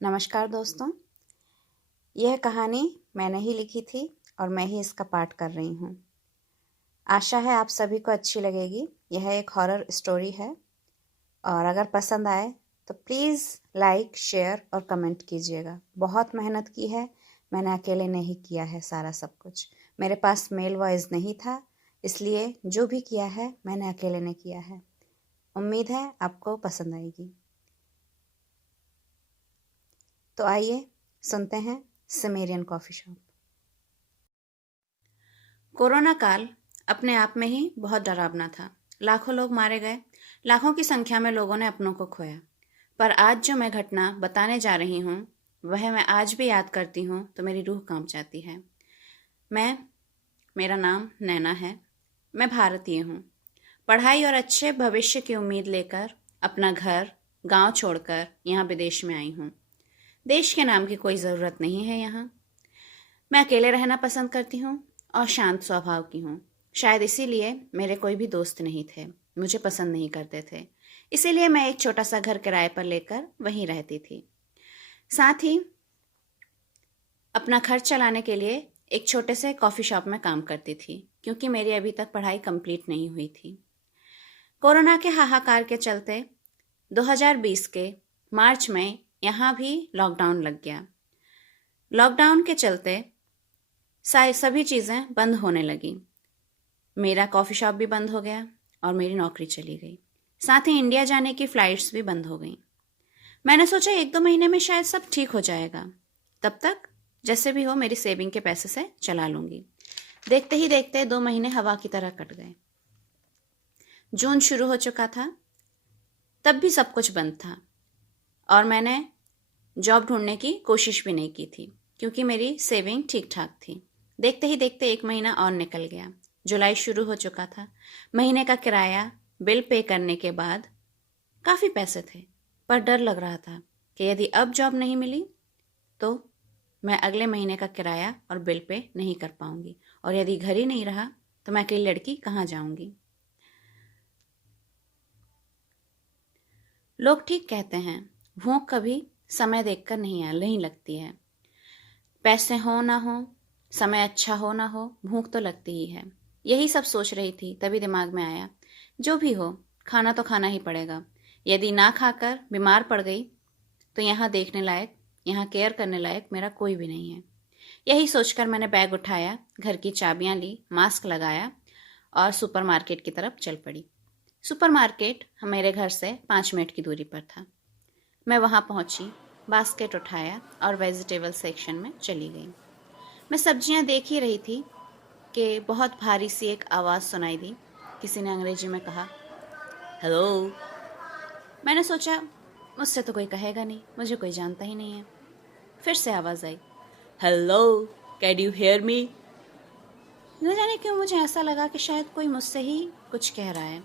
नमस्कार दोस्तों, यह कहानी मैंने ही लिखी थी और मैं ही इसका पाठ कर रही हूँ। आशा है आप सभी को अच्छी लगेगी। यह एक हॉरर स्टोरी है और अगर पसंद आए तो प्लीज़ लाइक, शेयर और कमेंट कीजिएगा। बहुत मेहनत की है, मैंने अकेले नहीं किया है सारा सब कुछ। मेरे पास मेल वॉइस नहीं था, इसलिए जो भी किया है मैंने अकेले ने किया है। उम्मीद है आपको पसंद आएगी। तो आइए सुनते हैं समेरियन कॉफ़ी शॉप। कोरोना काल अपने आप में ही बहुत डरावना था। लाखों लोग मारे गए, लाखों की संख्या में लोगों ने अपनों को खोया। पर आज जो मैं घटना बताने जा रही हूँ वह मैं आज भी याद करती हूँ तो मेरी रूह कांप जाती है। मेरा नाम नैना है। मैं भारतीय हूँ। पढ़ाई और अच्छे भविष्य की उम्मीद लेकर अपना घर गांव छोड़कर यहाँ विदेश में आई हूँ। देश के नाम की कोई ज़रूरत नहीं है यहाँ। मैं अकेले रहना पसंद करती हूँ और शांत स्वभाव की हूँ। शायद इसीलिए मेरे कोई भी दोस्त नहीं थे, मुझे पसंद नहीं करते थे। इसीलिए मैं एक छोटा सा घर किराए पर लेकर वहीं रहती थी। साथ ही अपना खर्च चलाने के लिए एक छोटे से कॉफ़ी शॉप में काम करती थी, क्योंकि मेरी अभी तक पढ़ाई कंप्लीट नहीं हुई थी। कोरोना के हाहाकार के चलते 2020 के मार्च में यहाँ भी लॉकडाउन लग गया। लॉकडाउन के चलते सभी चीज़ें बंद होने लगी। मेरा कॉफ़ी शॉप भी बंद हो गया और मेरी नौकरी चली गई। साथ ही इंडिया जाने की फ़्लाइट्स भी बंद हो गई। मैंने सोचा 1-2 महीने में शायद सब ठीक हो जाएगा। तब तक जैसे भी हो मेरी सेविंग के पैसे से चला लूँगी। देखते ही देखते 2 महीने हवा की तरह कट गए। जून शुरू हो चुका था, तब भी सब कुछ बंद था और मैंने जॉब ढूंढने की कोशिश भी नहीं की थी, क्योंकि मेरी सेविंग ठीक ठाक थी। देखते ही देखते 1 महीना और निकल गया। जुलाई शुरू हो चुका था। महीने का किराया, बिल पे करने के बाद काफ़ी पैसे थे, पर डर लग रहा था कि यदि अब जॉब नहीं मिली तो मैं अगले महीने का किराया और बिल पे नहीं कर पाऊंगी, और यदि घर ही नहीं रहा तो मैं अकेली लड़की कहाँ जाऊंगी। लोग ठीक कहते हैं, भूख कभी समय देखकर नहीं लगती है। पैसे हो ना हो, समय अच्छा हो ना हो, भूख तो लगती ही है। यही सब सोच रही थी, तभी दिमाग में आया, जो भी हो खाना तो खाना ही पड़ेगा। यदि ना खाकर बीमार पड़ गई तो यहाँ देखने लायक, यहाँ केयर करने लायक मेरा कोई भी नहीं है। यही सोचकर मैंने बैग उठाया, घर की चाबियाँ ली, मास्क लगाया और सुपरमार्केट की तरफ चल पड़ी। सुपरमार्केट मेरे घर से 5 मिनट की दूरी पर था। मैं वहाँ पहुँची, बास्केट उठाया और वेजिटेबल सेक्शन में चली गई। मैं सब्जियाँ देख ही रही थी कि बहुत भारी सी एक आवाज़ सुनाई दी। किसी ने अंग्रेजी में कहा, हेलो। मैंने सोचा मुझसे तो कोई कहेगा नहीं, मुझे कोई जानता ही नहीं है। फिर से आवाज़ आई, hello, can you hear me. न जाने क्यों मुझे ऐसा लगा कि शायद कोई मुझसे ही कुछ कह रहा है।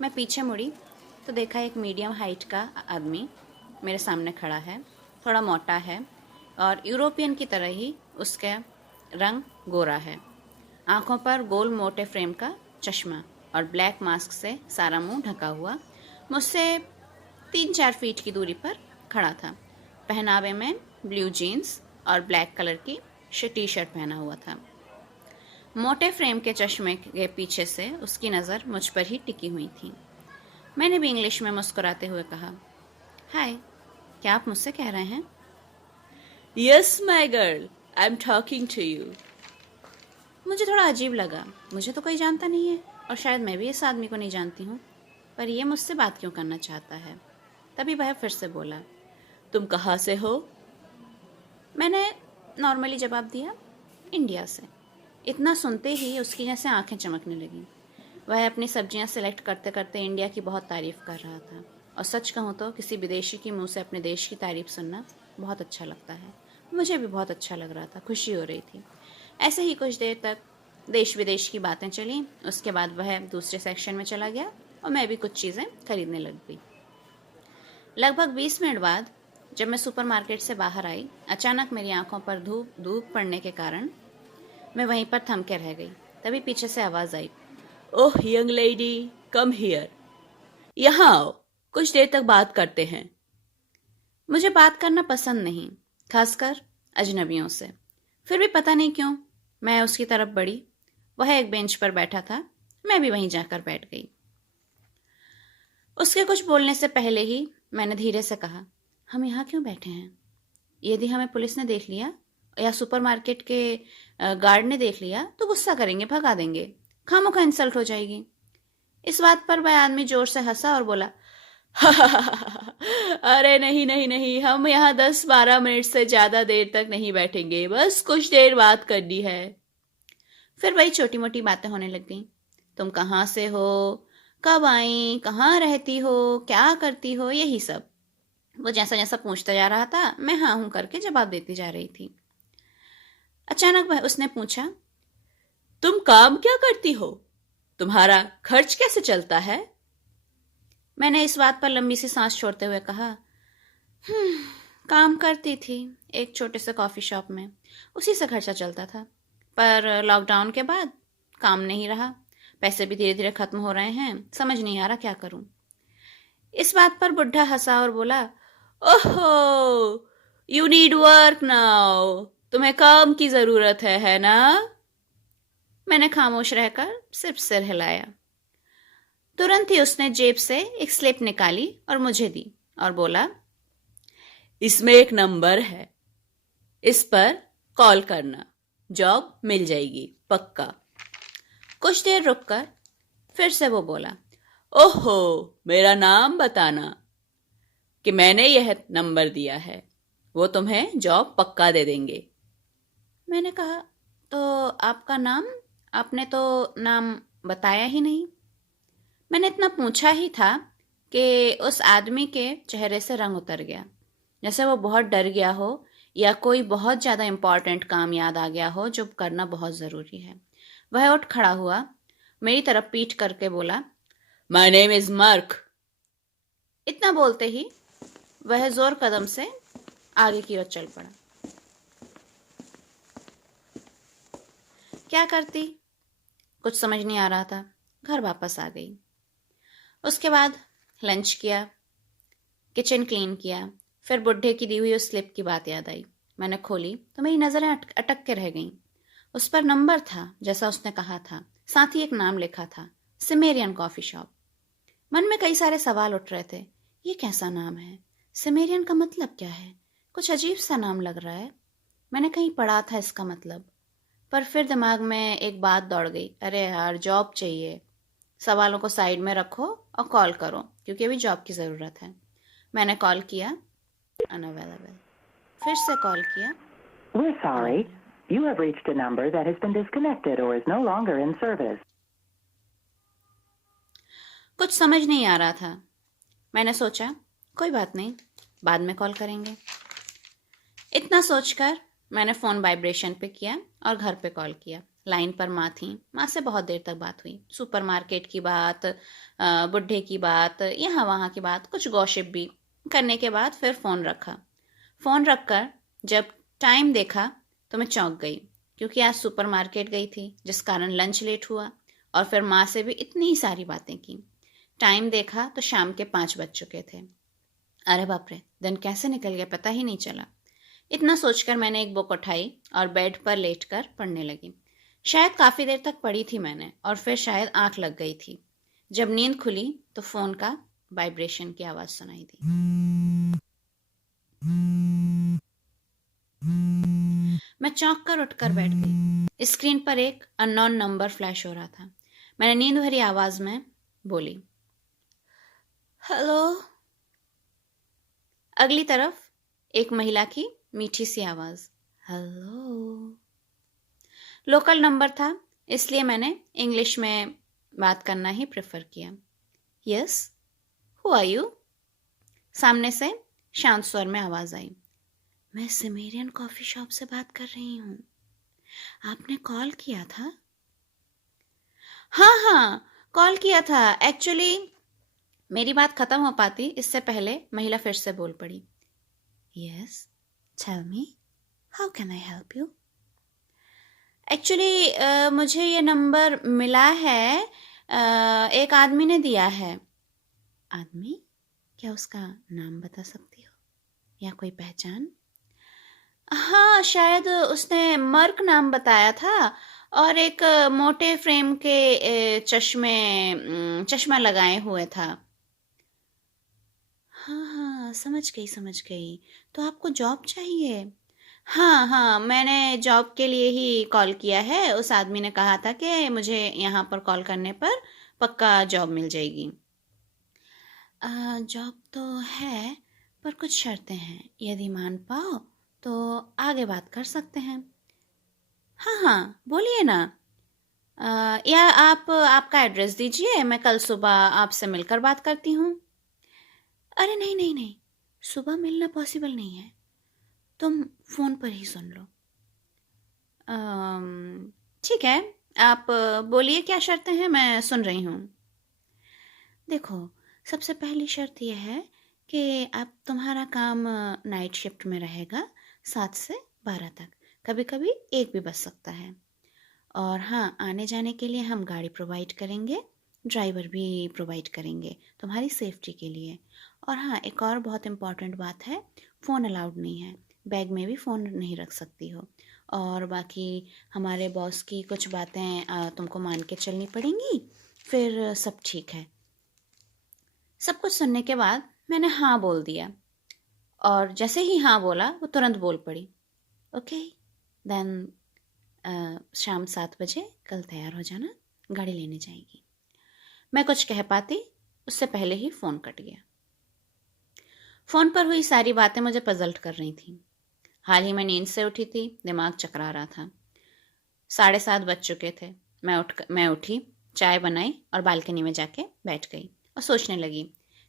मैं पीछे मुड़ी तो देखा एक मीडियम हाइट का आदमी मेरे सामने खड़ा है। थोड़ा मोटा है और यूरोपियन की तरह ही उसका रंग गोरा है। आंखों पर गोल मोटे फ्रेम का चश्मा और ब्लैक मास्क से सारा मुंह ढका हुआ मुझसे 3-4 फीट की दूरी पर खड़ा था। पहनावे में ब्लू जीन्स और ब्लैक कलर की टी शर्ट पहना हुआ था। मोटे फ्रेम के चश्मे के पीछे से उसकी नज़र मुझ पर ही टिकी हुई थी। मैंने भी इंग्लिश में मुस्कुराते हुए कहा, हाय, क्या आप मुझसे कह रहे हैं? Yes my girl, I am talking to you. मुझे थोड़ा अजीब लगा, मुझे तो कोई जानता नहीं है और शायद मैं भी इस आदमी को नहीं जानती हूँ, पर यह मुझसे बात क्यों करना चाहता है। तभी वह फिर से बोला, तुम कहाँ से हो? मैंने नॉर्मली जवाब दिया, इंडिया से। इतना सुनते ही उसकी जैसे आंखें चमकने लगीं। वह अपनी सब्जियां सेलेक्ट करते करते इंडिया की बहुत तारीफ़ कर रहा था, और सच कहूँ तो किसी विदेशी के मुंह से अपने देश की तारीफ़ सुनना बहुत अच्छा लगता है। मुझे भी बहुत अच्छा लग रहा था, खुशी हो रही थी। ऐसे ही कुछ देर तक देश विदेश की बातें चलीं। उसके बाद वह दूसरे सेक्शन में चला गया और मैं भी कुछ चीज़ें खरीदने लग गई। लगभग 20 मिनट बाद जब मैं सुपरमार्केट से बाहर आई, अचानक मेरी आंखों पर धूप पड़ने के कारण मैं वहीं पर थम के रह गई। तभी पीछे से आवाज़ आई, ओह यंग लेडी, कम हियर, यहाँ आओ, कुछ देर तक बात करते हैं। मुझे बात करना पसंद नहीं, खासकर अजनबियों से। फिर भी पता नहीं क्यों मैं उसकी तरफ बढ़ी। वह एक बेंच पर बैठा था, मैं भी वहीं जाकर बैठ गई। उसके कुछ बोलने से पहले ही मैंने धीरे से कहा, हम यहाँ क्यों बैठे हैं? यदि हमें पुलिस ने देख लिया या सुपरमार्केट के गार्ड ने देख लिया तो गुस्सा करेंगे, भगा देंगे, खामोखा इंसल्ट हो जाएगी। इस बात पर वह आदमी जोर से हंसा और बोला, अरे नहीं नहीं नहीं, हम यहाँ 10-12 मिनट से ज्यादा देर तक नहीं बैठेंगे, बस कुछ देर बात करनी है। फिर वही छोटी मोटी बातें होने लग गई। तुम कहाँ से हो, कब आई, कहाँ रहती हो, क्या करती हो, यही सब। वो जैसा जैसा पूछता जा रहा था मैं हाँ हूं करके जवाब देती जा रही थी। अचानक वह उसने पूछा, तुम काम क्या करती हो, तुम्हारा खर्च कैसे चलता है? मैंने इस बात पर लंबी सी सांस छोड़ते हुए कहा, काम करती थी एक छोटे से कॉफी शॉप में, उसी से खर्चा चलता था। पर लॉकडाउन के बाद काम नहीं रहा, पैसे भी धीरे धीरे खत्म हो रहे हैं, समझ नहीं आ रहा क्या करूं। इस बात पर बुढ़ा हंसा और बोला, ओहो, यू नीड वर्क नाउ, तुम्हें काम की जरूरत है ना? मैंने खामोश रहकर सिर्फ सिर हिलाया। तुरंत ही उसने जेब से एक स्लिप निकाली और मुझे दी और बोला, इसमें एक नंबर है, इस पर कॉल करना, जॉब मिल जाएगी पक्का। कुछ देर रुककर फिर से वो बोला, ओहो, मेरा नाम बताना कि मैंने यह नंबर दिया है, वो तुम्हें जॉब पक्का दे देंगे। मैंने कहा, तो आपका नाम? आपने तो नाम बताया ही नहीं। मैंने इतना पूछा ही था कि उस आदमी के चेहरे से रंग उतर गया, जैसे वो बहुत डर गया हो या कोई बहुत ज़्यादा इम्पॉर्टेंट काम याद आ गया हो जो करना बहुत ज़रूरी है। वह उठ खड़ा हुआ, मेरी तरफ पीठ करके बोला, माय नेम इज मार्क। इतना बोलते ही वह जोर कदम से आगे की ओर चल पड़ा। क्या करती, कुछ समझ नहीं आ रहा था। घर वापस आ गई। उसके बाद लंच किया, किचन क्लीन किया। फिर बुढ़े की दी हुई उस स्लिप की बात याद आई। मैंने खोली तो मेरी नज़रें अटक के रह गईं। उस पर नंबर था जैसा उसने कहा था, साथ ही एक नाम लिखा था, सिमेरियन कॉफ़ी शॉप। मन में कई सारे सवाल उठ रहे थे। ये कैसा नाम है? सिमेरियन का मतलब क्या है? कुछ अजीब सा नाम लग रहा है। मैंने कहीं पढ़ा था इसका मतलब। पर फिर दिमाग में एक बात दौड़ गई, अरे यार, जॉब चाहिए। सवालों को साइड में रखो और कॉल करो, क्योंकि अभी जॉब की ज़रूरत है। मैंने कॉल किया, अनअवेलेबल। फिर से कॉल किया, We're sorry. You have reached a number that has been disconnected or is no longer in service. कुछ समझ नहीं आ रहा था। मैंने सोचा, कोई बात नहीं, बाद में कॉल करेंगे। इतना सोचकर मैंने फ़ोन वाइब्रेशन पे किया और घर पे कॉल किया। लाइन पर माँ थी। माँ से बहुत देर तक बात हुई। सुपरमार्केट की बात, बुढ़े की बात, यहाँ वहाँ की बात, कुछ गॉसिप भी करने के बाद फिर फ़ोन रखा। फ़ोन रखकर जब टाइम देखा तो मैं चौंक गई, क्योंकि आज सुपरमार्केट गई थी, जिस कारण लंच लेट हुआ। और फिर माँ से भी इतनी सारी बातें की। टाइम देखा तो शाम के 5 बज चुके थे। अरे बाप रे, दिन कैसे निकल गया पता ही नहीं चला। इतना सोचकर मैंने एक बुक उठाई और बेड पर लेटकर पढ़ने लगी। शायद काफ़ी देर तक पढ़ी थी मैंने, और फिर शायद आंख लग गई थी। जब नींद खुली तो फ़ोन का वाइब्रेशन की आवाज़ सुनाई दी। मैं चौंक कर उठकर बैठ गई। स्क्रीन पर एक अननोन नंबर फ्लैश हो रहा था। मैंने नींद भरी आवाज़ में बोली, हेलो। अगली तरफ एक महिला की मीठी सी आवाज़, हेलो। लोकल नंबर था, इसलिए मैंने इंग्लिश में बात करना ही प्रेफर किया। Yes, who are you? सामने से शांत स्वर में आवाज़ आई, मैं सिमेरियन कॉफ़ी शॉप से बात कर रही हूँ, आपने कॉल किया था? हाँ हाँ, कॉल किया था। एक्चुअली मेरी बात खत्म हो पाती इससे पहले महिला फिर से बोल पड़ी, yes, tell me, how can I help you? Actually मुझे ये नंबर मिला है, एक आदमी ने दिया है। आदमी? क्या उसका नाम बता सकती हो या कोई पहचान? हाँ, शायद उसने मर्क नाम बताया था और एक मोटे फ्रेम के चश्मा लगाए हुए था। हाँ हाँ, समझ गई समझ गई। तो आपको जॉब चाहिए? हाँ हाँ, मैंने जॉब के लिए ही कॉल किया है। उस आदमी ने कहा था कि मुझे यहाँ पर कॉल करने पर पक्का जॉब मिल जाएगी। जॉब तो है, पर कुछ शर्तें हैं। यदि मान पाओ तो आगे बात कर सकते हैं। हाँ हाँ, बोलिए ना। या आप आपका एड्रेस दीजिए, मैं कल सुबह आपसे मिलकर बात करती हूँ। अरे नहीं नहीं नहीं, सुबह मिलना पॉसिबल नहीं है। तुम फोन पर ही सुन लो। ठीक है, आप बोलिए क्या शर्तें हैं, मैं सुन रही हूँ। देखो, सबसे पहली शर्त यह है कि आप तुम्हारा काम नाइट शिफ्ट में रहेगा, 7 से 12 तक। कभी कभी 1 भी बज सकता है। और हाँ, आने जाने के लिए हम गाड़ी प्रोवाइड करेंगे, ड्राइवर भी प्रोवाइड करेंगे तुम्हारी सेफ्टी के लिए। और हाँ, एक और बहुत इम्पॉर्टेंट बात है, फ़ोन अलाउड नहीं है। बैग में भी फ़ोन नहीं रख सकती हो। और बाकी हमारे बॉस की कुछ बातें तुमको मान के चलनी पड़ेंगी, फिर सब ठीक है। सब कुछ सुनने के बाद मैंने हाँ बोल दिया, और जैसे ही हाँ बोला वो तुरंत बोल पड़ी, ओके देन शाम 7 बजे कल तैयार हो जाना, गाड़ी लेने जाएगी। मैं कुछ कह पाती उससे पहले ही फ़ोन कट गया। फ़ोन पर हुई सारी बातें मुझे पजल्ट कर रही थी। हाल ही में नींद से उठी थी, दिमाग चकरा रहा था। 7:30 बज चुके थे। मैं उठी, चाय बनाई और बालकनी में जाके बैठ गई और सोचने लगी।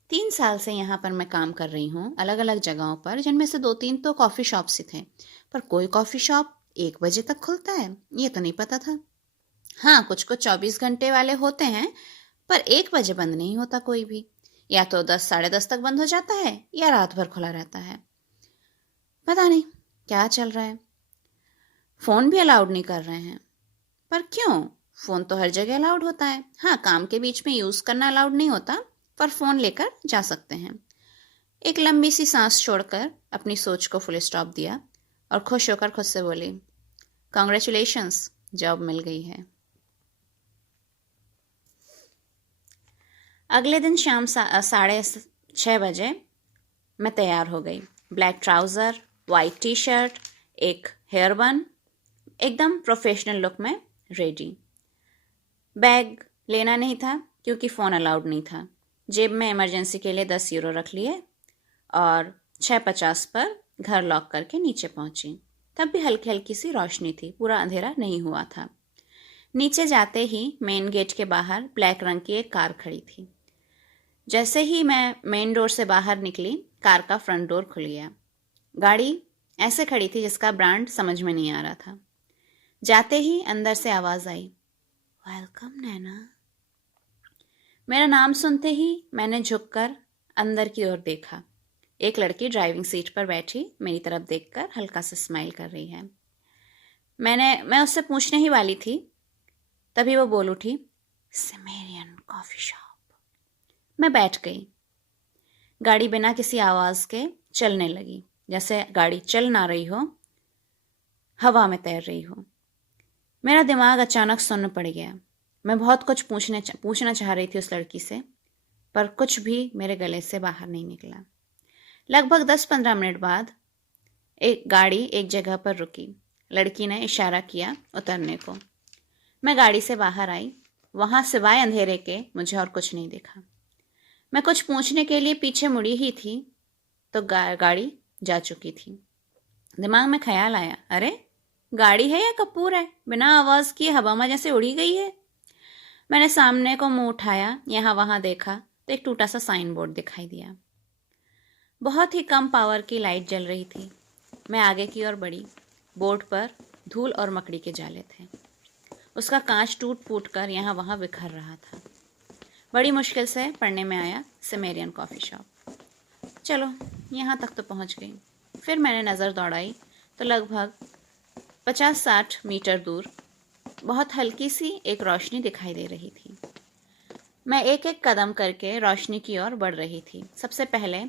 3 साल से यहाँ पर मैं काम कर रही हूँ, अलग अलग जगहों पर, जिनमें से 2-3 तो कॉफ़ी शॉप्स ही थे। पर कोई कॉफ़ी शॉप 1 बजे तक खुलता है, ये तो नहीं पता था। हाँ, कुछ कुछ 24 घंटे वाले होते हैं, पर 1 बजे बंद नहीं होता कोई भी। या तो 10 साढ़े 10 तक बंद हो जाता है, या रात भर खुला रहता है। पता नहीं क्या चल रहा है। फ़ोन भी अलाउड नहीं कर रहे हैं। पर क्यों? फ़ोन तो हर जगह अलाउड होता है। हाँ, काम के बीच में यूज़ करना अलाउड नहीं होता, पर फ़ोन लेकर जा सकते हैं। एक लंबी सी सांस छोड़कर अपनी सोच को फुल स्टॉप दिया और खुश होकर खुद से बोली, कांग्रेचुलेशंस, जॉब मिल गई है। अगले दिन शाम 6:30 बजे मैं तैयार हो गई। Black trouser, white T shirt, एक हेयर बन, एकदम प्रोफेशनल लुक में रेडी। बैग लेना नहीं था क्योंकि फ़ोन अलाउड नहीं था। जेब में इमरजेंसी के लिए 10 यूरो रख लिए और 6:50 पर घर लॉक करके नीचे पहुंची। तब भी हल्की हल्की सी रोशनी थी, पूरा अंधेरा नहीं हुआ था। नीचे जाते ही मेन गेट के बाहर ब्लैक रंग की एक कार खड़ी थी। जैसे ही मैं मेन डोर से बाहर निकली, कार का फ्रंट डोर खुल गया। गाड़ी ऐसे खड़ी थी जिसका ब्रांड समझ में नहीं आ रहा था। जाते ही अंदर से आवाज़ आई, वेलकम नैना। मेरा नाम सुनते ही मैंने झुककर अंदर की ओर देखा। एक लड़की ड्राइविंग सीट पर बैठी मेरी तरफ देखकर हल्का सा स्माइल कर रही है। मैं उससे पूछने ही वाली थी, तभी वो बोल उठी, सिमेरियन कॉफ़ी शॉप। मैं बैठ गई। गाड़ी बिना किसी आवाज़ के चलने लगी, जैसे गाड़ी चल ना रही हो, हवा में तैर रही हो। मेरा दिमाग अचानक सुन्न पड़ गया। मैं बहुत कुछ पूछना चाह रही थी उस लड़की से, पर कुछ भी मेरे गले से बाहर नहीं निकला। लगभग 10-15 मिनट बाद एक गाड़ी एक जगह पर रुकी। लड़की ने इशारा किया उतरने को। मैं गाड़ी से बाहर आई। वहाँ सिवाय अंधेरे के मुझे और कुछ नहीं दिखा। मैं कुछ पूछने के लिए पीछे मुड़ी ही थी तो गाड़ी जा चुकी थी। दिमाग में ख्याल आया, अरे गाड़ी है या कपूर है, बिना आवाज़ किए हवा में जैसे उड़ी गई है। मैंने सामने को मुंह उठाया, यहाँ वहाँ देखा तो एक टूटा सा साइन बोर्ड दिखाई दिया। बहुत ही कम पावर की लाइट जल रही थी। मैं आगे की ओर बढ़ी। बोर्ड पर धूल और मकड़ी के जाले थे। उसका कांच टूट फूट कर यहाँ वहाँ बिखर रहा था। बड़ी मुश्किल से पढ़ने में आया, सिमेरियन कॉफ़ी शॉप। चलो, यहाँ तक तो पहुँच गई। फिर मैंने नज़र दौड़ाई तो लगभग 50-60 मीटर दूर बहुत हल्की सी एक रोशनी दिखाई दे रही थी। मैं एक एक कदम करके रोशनी की ओर बढ़ रही थी। सबसे पहले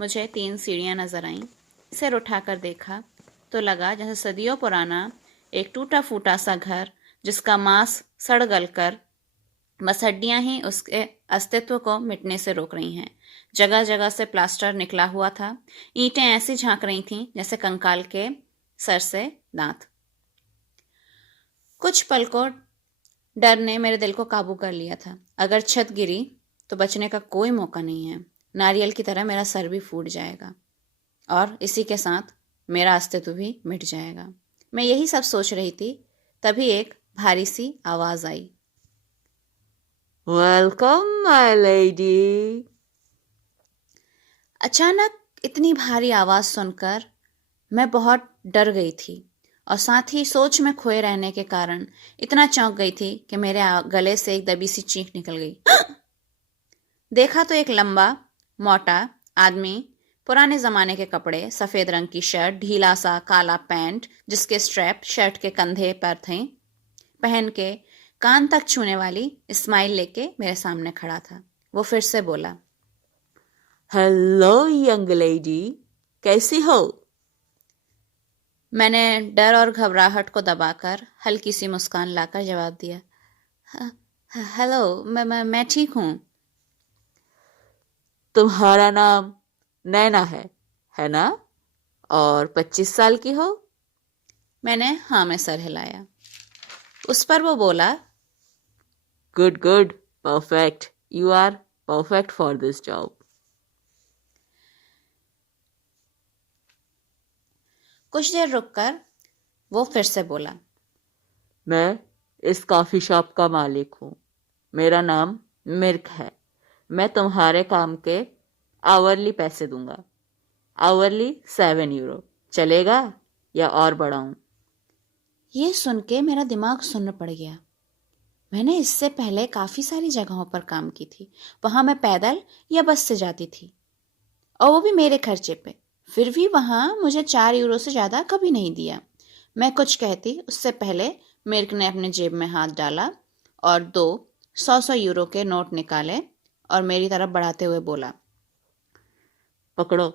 मुझे 3 सीढ़ियाँ नज़र आईं। सिर उठाकर देखा तो लगा जैसे सदियों पुराना एक टूटा फूटा सा घर, जिसका मांस सड़ गल कर बस हड्डियां ही उसके अस्तित्व को मिटने से रोक रही हैं। जगह जगह से प्लास्टर निकला हुआ था। ईंटें ऐसी झांक रही थीं जैसे कंकाल के सर से दांत। कुछ पल को डर ने मेरे दिल को काबू कर लिया था। अगर छत गिरी तो बचने का कोई मौका नहीं है। नारियल की तरह मेरा सर भी फूट जाएगा और इसी के साथ मेरा अस्तित्व भी मिट जाएगा। मैं यही सब सोच रही थी, तभी एक भारी सी आवाज आई। Welcome my lady. अचानक इतनी भारी आवाज सुनकर मैं बहुत डर गई थी और साथ ही सोच में खोए रहने के कारण इतना चौंक गई थी कि मेरे गले से एक दबी सी चीख निकल गई। देखा तो एक लंबा मोटा आदमी, पुराने जमाने के कपड़े, सफेद रंग की शर्ट, ढीला सा काला पैंट जिसके स्ट्रैप शर्ट के कंधे पर थे, पहन के कान तक छूने वाली स्माइल लेके मेरे सामने खड़ा था। वो फिर से बोला, हेलो यंग लेडी, कैसी हो? मैंने डर और घबराहट को दबाकर हल्की सी मुस्कान लाकर जवाब दिया, हेलो, मैं ठीक हूँ। तुम्हारा नाम नैना है ना? और 25 साल की हो? मैंने हाँ में सर हिलाया। उस पर वो बोला, good good, perfect, you are perfect for this job. कुछ देर रुककर वो फिर से बोला, मैं इस कॉफी शॉप का मालिक हूँ। मेरा नाम मिर्क है। मैं तुम्हारे काम के आवरली पैसे दूंगा। Hourly 7 euro. चलेगा या और बढ़ाऊं? ये सुन के मेरा दिमाग सुन्न पड़ गया। मैंने इससे पहले काफी सारी जगहों पर काम की थी। वहां मैं पैदल या बस से जाती थी और वो भी मेरे खर्चे पे। फिर भी वहां मुझे 4 यूरो से ज्यादा कभी नहीं दिया। मैं कुछ कहती उससे पहले मिर्क ने अपने जेब में हाथ डाला और 2 100 यूरो के नोट निकाले और मेरी तरफ बढ़ाते हुए बोला, पकड़ो,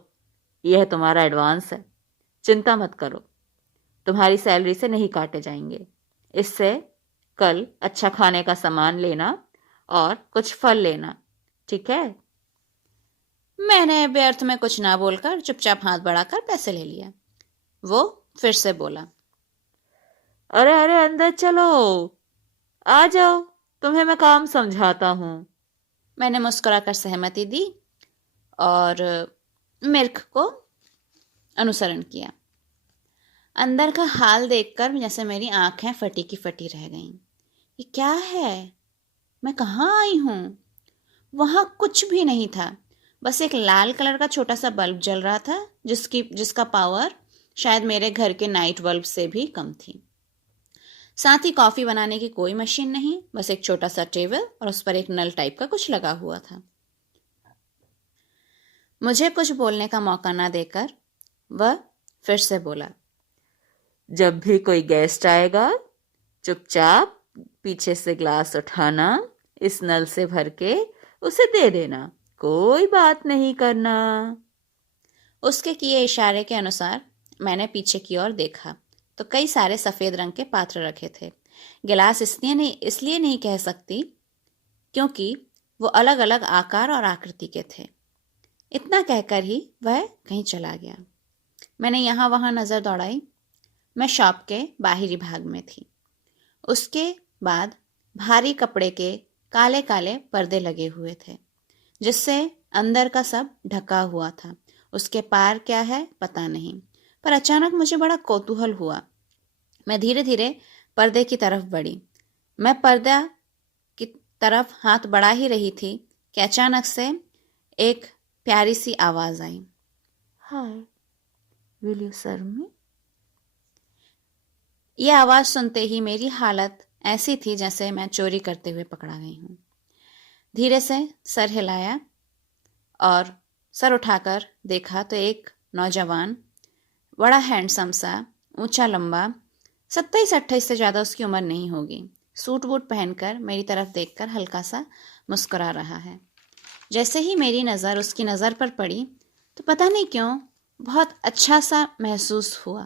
यह तुम्हारा एडवांस है। चिंता मत करो, तुम्हारी सैलरी से नहीं काटे जाएंगे। इससे कल अच्छा खाने का सामान लेना और कुछ फल लेना, ठीक है? मैंने व्यर्थ में कुछ ना बोलकर चुपचाप हाथ बढ़ाकर पैसे ले लिया। वो फिर से बोला, अरे अरे, अंदर चलो, आ जाओ, तुम्हें मैं काम समझाता हूँ। मैंने मुस्कुराकर सहमति दी और मिल्क को अनुसरण किया। अंदर का हाल देखकर जैसे मेरी आंखें फटी की फटी रह गईं। ये क्या है? मैं कहाँ आई हूँ? वहां कुछ भी नहीं था। बस एक लाल कलर का छोटा सा बल्ब जल रहा था जिसका पावर शायद मेरे घर के नाइट बल्ब से भी कम थी। साथ ही कॉफी बनाने की कोई मशीन नहीं, बस एक छोटा सा टेबल और उस पर एक नल टाइप का कुछ लगा हुआ था। मुझे कुछ बोलने का मौका ना देकर वह फिर से बोला, जब भी कोई गेस्ट आएगा, चुपचाप पीछे से ग्लास उठाना, इस नल से भर के उसे दे देना, कोई बात नहीं करना। उसके किए इशारे के अनुसार मैंने पीछे की ओर देखा तो कई सारे सफेद रंग के पात्र रखे थे। गिलास इसलिए नहीं कह सकती क्योंकि वो अलग अलग आकार और आकृति के थे। इतना कहकर ही वह कहीं चला गया। मैंने यहाँ वहाँ नजर दौड़ाई। मैं शॉप के बाहरी भाग में थी। उसके बाद भारी कपड़े के काले काले पर्दे लगे हुए थे जिससे अंदर का सब ढका हुआ था। उसके पार क्या है पता नहीं, पर अचानक मुझे बड़ा कौतूहल हुआ। मैं धीरे धीरे पर्दे की तरफ बढ़ी। मैं पर्दा की तरफ हाथ बढ़ा ही रही थी कि अचानक से एक प्यारी सी आवाज आई, हाय, विल यू सर्व मी? यह आवाज सुनते ही मेरी हालत ऐसी थी जैसे मैं चोरी करते हुए पकड़ा गई हूँ। धीरे से सर हिलाया और सर उठाकर देखा तो एक नौजवान, बड़ा हैंडसम सा, ऊंचा लंबा, 27-28 से ज़्यादा उसकी उम्र नहीं होगी, सूट बूट पहनकर मेरी तरफ देखकर हल्का सा मुस्कुरा रहा है। जैसे ही मेरी नज़र उसकी नज़र पर पड़ी तो पता नहीं क्यों बहुत अच्छा सा महसूस हुआ।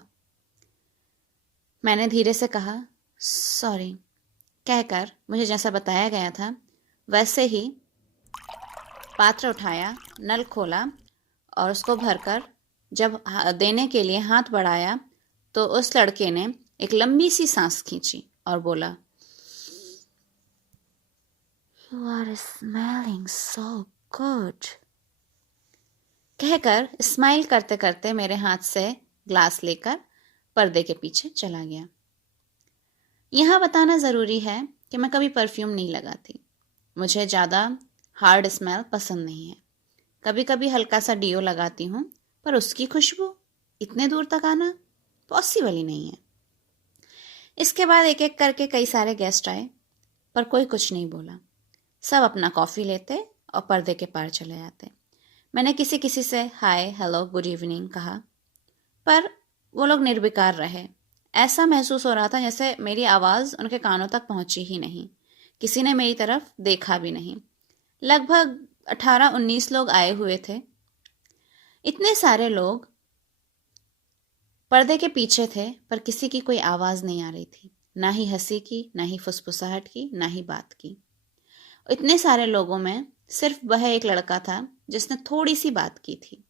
मैंने धीरे से कहा, सॉरी, कहकर मुझे जैसा बताया गया था वैसे ही पात्र उठाया, नल खोला और उसको भरकर जब देने के लिए हाथ बढ़ाया तो उस लड़के ने एक लंबी सी सांस खींची और बोला, You are smelling so good. कहकर स्माइल करते करते मेरे हाथ से ग्लास लेकर पर्दे के पीछे चला गया। यहाँ बताना ज़रूरी है कि मैं कभी परफ्यूम नहीं लगाती। मुझे ज़्यादा हार्ड स्मेल पसंद नहीं है। कभी कभी हल्का सा डियो लगाती हूँ, पर उसकी खुशबू इतने दूर तक आना पॉसिबल ही नहीं है। इसके बाद एक एक करके कई सारे गेस्ट आए, पर कोई कुछ नहीं बोला। सब अपना कॉफ़ी लेते और पर्दे के पार चले जाते। मैंने किसी किसी से हाय, हेलो, गुड इवनिंग कहा, पर वो लोग निर्विकार रहे। ऐसा महसूस हो रहा था जैसे मेरी आवाज़ उनके कानों तक पहुंची ही नहीं। किसी ने मेरी तरफ देखा भी नहीं। लगभग 18-19 लोग आए हुए थे। इतने सारे लोग पर्दे के पीछे थे, पर किसी की कोई आवाज़ नहीं आ रही थी, ना ही हंसी की, ना ही फुसफुसाहट की, ना ही बात की। इतने सारे लोगों में सिर्फ वह एक लड़का था जिसने थोड़ी सी बात की थी।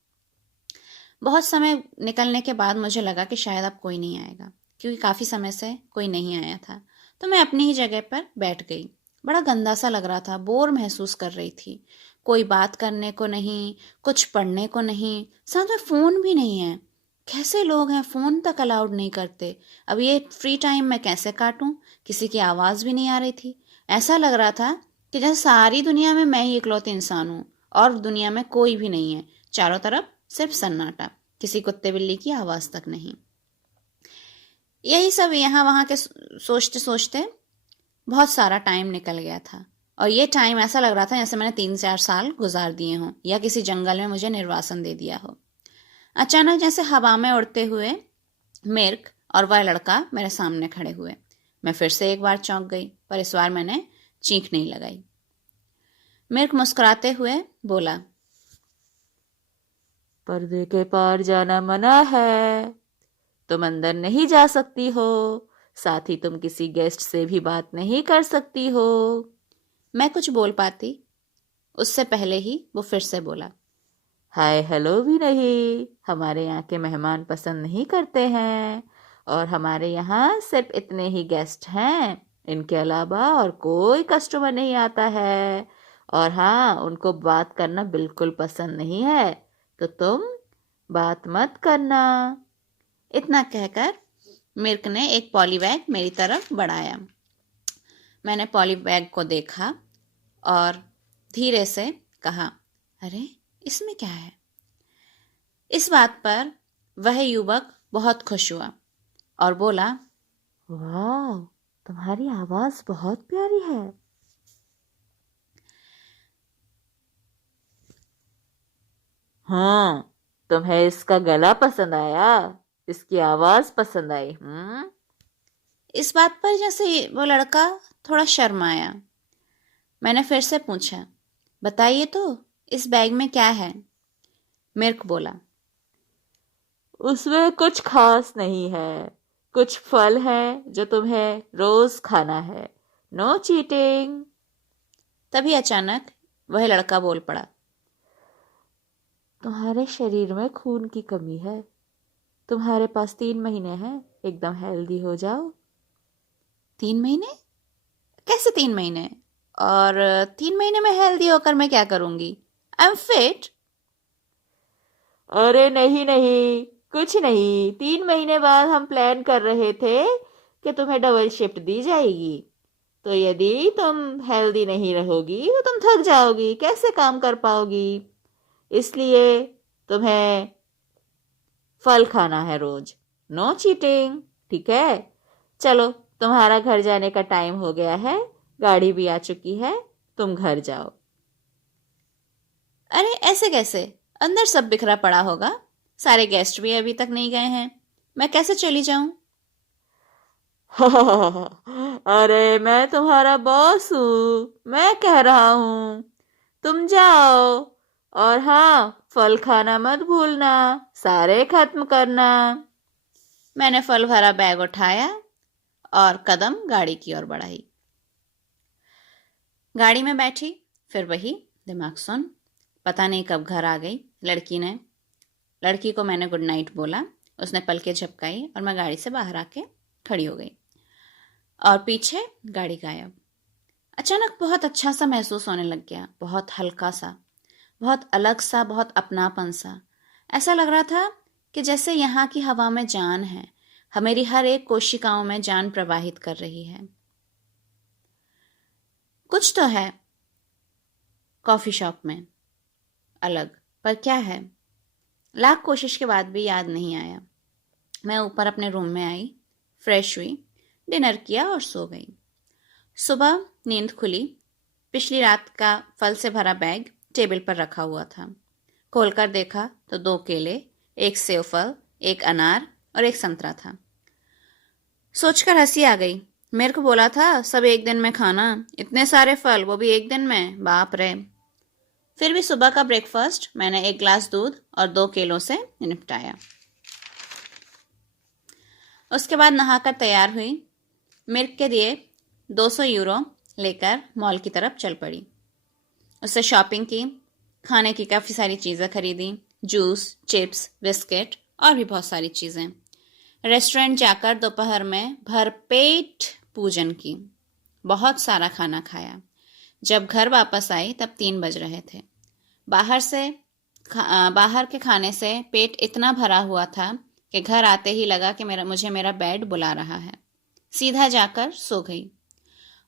बहुत समय निकलने के बाद मुझे लगा कि शायद अब कोई नहीं आएगा, क्योंकि काफ़ी समय से कोई नहीं आया था। तो मैं अपनी ही जगह पर बैठ गई। बड़ा गंदा सा लग रहा था, बोर महसूस कर रही थी। कोई बात करने को नहीं, कुछ पढ़ने को नहीं, साथ में फ़ोन भी नहीं है। कैसे लोग हैं, फ़ोन तक अलाउड नहीं करते। अब ये फ्री टाइम मैं कैसे काटूं? किसी की आवाज़ भी नहीं आ रही थी। ऐसा लग रहा था कि जैसे सारी दुनिया में मैं ही इकलौती इंसान हूँ और दुनिया में कोई भी नहीं है। चारों तरफ सिर्फ सन्नाटा, किसी कुत्ते बिल्ली की आवाज़ तक नहीं। यही सब यहाँ वहाँ के सोचते सोचते बहुत सारा टाइम निकल गया था, और ये टाइम ऐसा लग रहा था जैसे मैंने 3-4 साल गुजार दिए हों या किसी जंगल में मुझे निर्वासन दे दिया हो। अचानक जैसे हवा में उड़ते हुए मिर्क और वह लड़का मेरे सामने खड़े हुए। मैं फिर से एक बार चौंक गई, पर इस बार मैंने चीख नहीं लगाई। मिर्क मुस्कुराते हुए बोला, पर्दे के पार जाना मना है, तुम अंदर नहीं जा सकती हो, साथ ही तुम किसी गेस्ट से भी बात नहीं कर सकती हो। मैं कुछ बोल पाती उससे पहले ही वो फिर से बोला, हाय हेलो भी नहीं, हमारे यहाँ के मेहमान पसंद नहीं करते हैं और हमारे यहाँ सिर्फ इतने ही गेस्ट हैं, इनके अलावा और कोई कस्टमर नहीं आता है। और हाँ, उनको बात करना बिल्कुल पसंद नहीं है, तो तुम बात मत करना। इतना कहकर मिर्क ने एक पॉली बैग मेरी तरफ बढ़ाया। मैंने पॉली बैग को देखा और धीरे से कहा, अरे इसमें क्या है? इस बात पर वह युवक बहुत खुश हुआ और बोला, वाह, तुम्हारी आवाज बहुत प्यारी है। हाँ, तुम्हें इसका गला पसंद आया, इसकी आवाज पसंद आई। इस बात पर जैसे वो लड़का थोड़ा शर्माया। मैंने फिर से पूछा, बताइए तो इस बैग में क्या है? मिर्क बोला, उसमें कुछ खास नहीं है, कुछ फल है जो तुम्हें रोज खाना है। No cheating. तभी अचानक वह लड़का बोल पड़ा, तुम्हारे शरीर में खून की कमी है, तुम्हारे पास 3 महीने हैं, एकदम हेल्दी हो जाओ। 3 महीने? कैसे 3 महीने? और 3 महीने में हेल्दी होकर मैं क्या करूंगी? I am fit. अरे नहीं नहीं, कुछ नहीं, 3 महीने बाद हम प्लान कर रहे थे कि तुम्हें डबल शिफ्ट दी जाएगी, तो यदि तुम हेल्दी नहीं रहोगी तो तुम थक जाओगी, कैसे काम कर पाओगी। इसलिए तुम्हें फल खाना है रोज। नो चीटिंग, ठीक है? चलो, तुम्हारा घर जाने का टाइम हो गया है, गाड़ी भी आ चुकी है, तुम घर जाओ। अरे ऐसे कैसे? अंदर सब बिखरा पड़ा होगा, सारे गेस्ट भी अभी तक नहीं गए हैं, मैं कैसे चली जाऊं? अरे मैं तुम्हारा बॉस हूँ, मैं कह रहा हूँ तुम जाओ। और हाँ, फल खाना मत भूलना, सारे खत्म करना। मैंने फल भरा बैग उठाया और कदम गाड़ी की ओर बढ़ाई। गाड़ी में बैठी, फिर वही दिमाग सुन। पता नहीं कब घर आ गई लड़की को मैंने गुड नाइट बोला। उसने पलकें झपकाई और मैं गाड़ी से बाहर आके खड़ी हो गई और पीछे गाड़ी गायब। अचानक बहुत अच्छा सा महसूस होने लग गया, बहुत हल्का सा, बहुत अलग सा, बहुत अपनापन सा। ऐसा लग रहा था कि जैसे यहाँ की हवा में जान है, मेरी हर एक कोशिकाओं में जान प्रवाहित कर रही है। कुछ तो है कॉफी शॉप में अलग, पर क्या है? लाख कोशिश के बाद भी याद नहीं आया। मैं ऊपर अपने रूम में आई, फ्रेश हुई, डिनर किया और सो गई। सुबह नींद खुली। पिछली रात का फल से भरा बैग टेबल पर रखा हुआ था। खोलकर देखा तो 2 केले, 1 सेव फल, 1 अनार और 1 संतरा था। सोचकर हंसी आ गई। मेरे को बोला था सब एक दिन में खाना, इतने सारे फल, वो भी एक दिन में, बाप रे। फिर भी सुबह का ब्रेकफास्ट मैंने 1 ग्लास दूध और 2 केलों से निपटाया। उसके बाद नहाकर तैयार हुई। मिल्क के दिए 200 यूरो लेकर मॉल की तरफ चल पड़ी। उससे शॉपिंग की, खाने की काफ़ी सारी चीज़ें खरीदी, जूस, चिप्स, बिस्किट और भी बहुत सारी चीज़ें। रेस्टोरेंट जाकर दोपहर में भरपेट पूजन की, बहुत सारा खाना खाया। जब घर वापस आई तब 3 बज रहे थे। बाहर के खाने से पेट इतना भरा हुआ था कि घर आते ही लगा कि मुझे मेरा बेड बुला रहा है। सीधा जाकर सो गई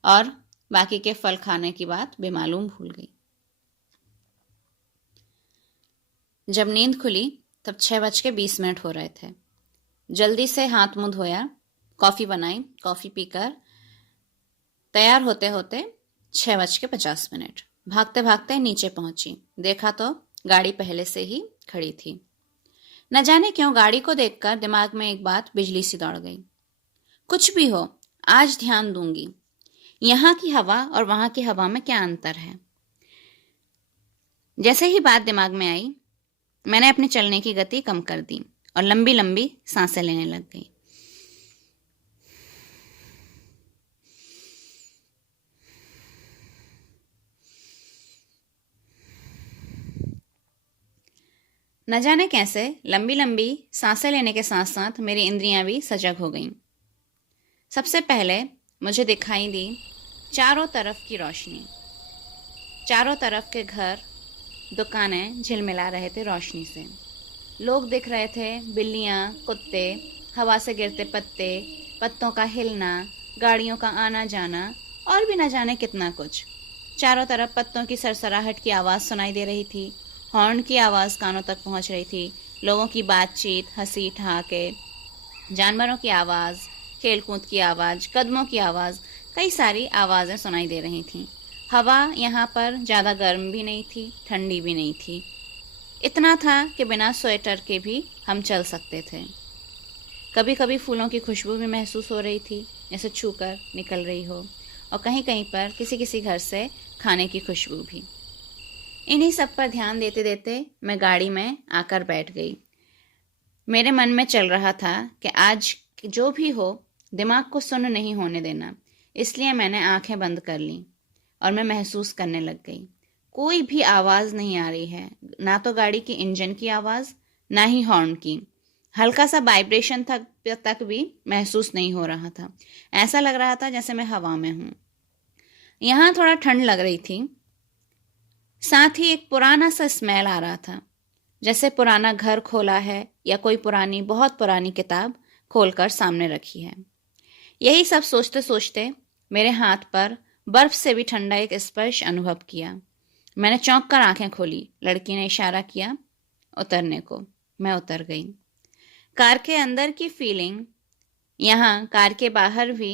और बाकी के फल खाने की बात बेमालूम भूल गई। जब नींद खुली तब 6:20 हो रहे थे। जल्दी से हाथ मुंह धोया, कॉफ़ी बनाई, कॉफ़ी पीकर तैयार होते होते 6:50। भागते भागते नीचे पहुंची। देखा तो गाड़ी पहले से ही खड़ी थी। न जाने क्यों गाड़ी को देखकर दिमाग में एक बात बिजली सी दौड़ गई। कुछ भी हो, आज ध्यान दूंगी यहाँ की हवा और वहां की हवा में क्या अंतर है। जैसे ही बात दिमाग में आई, मैंने अपने चलने की गति कम कर दी और लंबी लंबी सांसें लेने लग गई। न जाने कैसे लंबी लंबी सांसें लेने के साथ साथ मेरी इंद्रियां भी सजग हो गईं। सबसे पहले मुझे दिखाई दी चारों तरफ की रोशनी। चारों तरफ के घर, दुकानें झिलमिला रहे थे रोशनी से। लोग दिख रहे थे, बिल्लियाँ, कुत्ते, हवा से गिरते पत्ते, पत्तों का हिलना, गाड़ियों का आना जाना और भी न जाने कितना कुछ। चारों तरफ पत्तों की सरसराहट की आवाज़ सुनाई दे रही थी, हॉर्न की आवाज़ कानों तक पहुंच रही थी, लोगों की बातचीत, हंसी ठहाके, जानवरों की आवाज़, खेल कूद की आवाज़, कदमों की आवाज़, कई सारी आवाज़ें सुनाई दे रही थीं। हवा यहाँ पर ज़्यादा गर्म भी नहीं थी, ठंडी भी नहीं थी। इतना था कि बिना स्वेटर के भी हम चल सकते थे। कभी कभी फूलों की खुशबू भी महसूस हो रही थी, जैसे छूकर निकल रही हो, और कहीं कहीं पर किसी किसी घर से खाने की खुशबू भी। इन्हीं सब पर ध्यान देते देते मैं गाड़ी में आकर बैठ गई। मेरे मन में चल रहा था कि आज जो भी हो, दिमाग को सुन्न नहीं होने देना। इसलिए मैंने आंखें बंद कर लीं और मैं महसूस करने लग गई। कोई भी आवाज़ नहीं आ रही है, ना तो गाड़ी की इंजन की आवाज़, ना ही हॉर्न की। हल्का सा वाइब्रेशन तक भी महसूस नहीं हो रहा था। ऐसा लग रहा था जैसे मैं हवा में हूँ। यहाँ थोड़ा ठंड लग रही थी, साथ ही एक पुराना सा स्मेल आ रहा था, जैसे पुराना घर खोला है या कोई पुरानी, बहुत पुरानी किताब खोलकर सामने रखी है। यही सब सोचते सोचते मेरे हाथ पर बर्फ से भी ठंडा एक स्पर्श अनुभव किया। मैंने चौंक कर आंखें खोली। लड़की ने इशारा किया उतरने को। मैं उतर गई। कार के अंदर की फीलिंग यहाँ कार के बाहर भी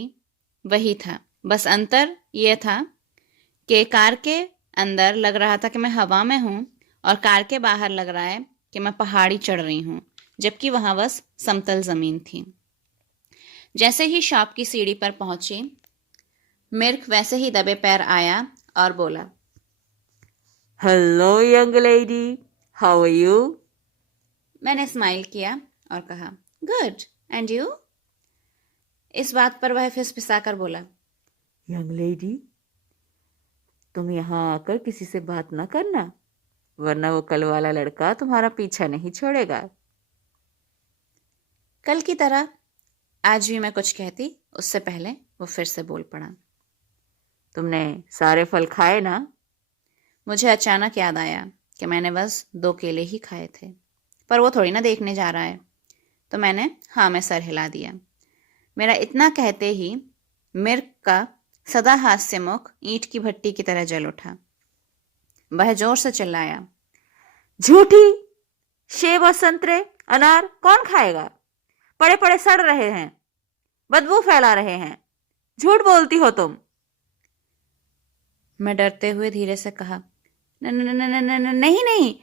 वही था, बस अंतर यह था कि कार के अंदर लग रहा था कि मैं हवा में हूँ और कार के बाहर लग रहा है कि मैं पहाड़ी चढ़ रही हूँ, जबकि वहाँ बस समतल ज़मीन थी। जैसे ही शॉप की सीढ़ी पर पहुंची, मिर्क वैसे ही दबे पैर आया और बोला, hello young lady, how are you? मैंने स्माइल किया और कहा, गुड, एंड यू? इस बात पर वह फिसफिसाकर बोला, यंग लेडी, तुम यहाँ आकर किसी से बात न करना, वरना वो कल वाला लड़का तुम्हारा पीछा नहीं छोड़ेगा। कल की तरह आज भी मैं कुछ कहती उससे पहले वो फिर से बोल पड़ा, तुमने सारे फल खाए ना? मुझे अचानक याद आया कि मैंने बस 2 केले ही खाए थे, पर वो थोड़ी ना देखने जा रहा है, तो मैंने हाँ में सर हिला दिया। मेरा इतना कहते ही मिर्क का सदा हास्य मुख ईंट की भट्टी की तरह जल उठा। वह जोर से चिल्लाया, झूठी! सेब और संतरे, अनार कौन खाएगा? पड़े पड़े सड़ रहे हैं, बदबू फैला रहे हैं, झूठ बोलती हो तुम। मैं डरते हुए धीरे से कहा, नहीं नहीं,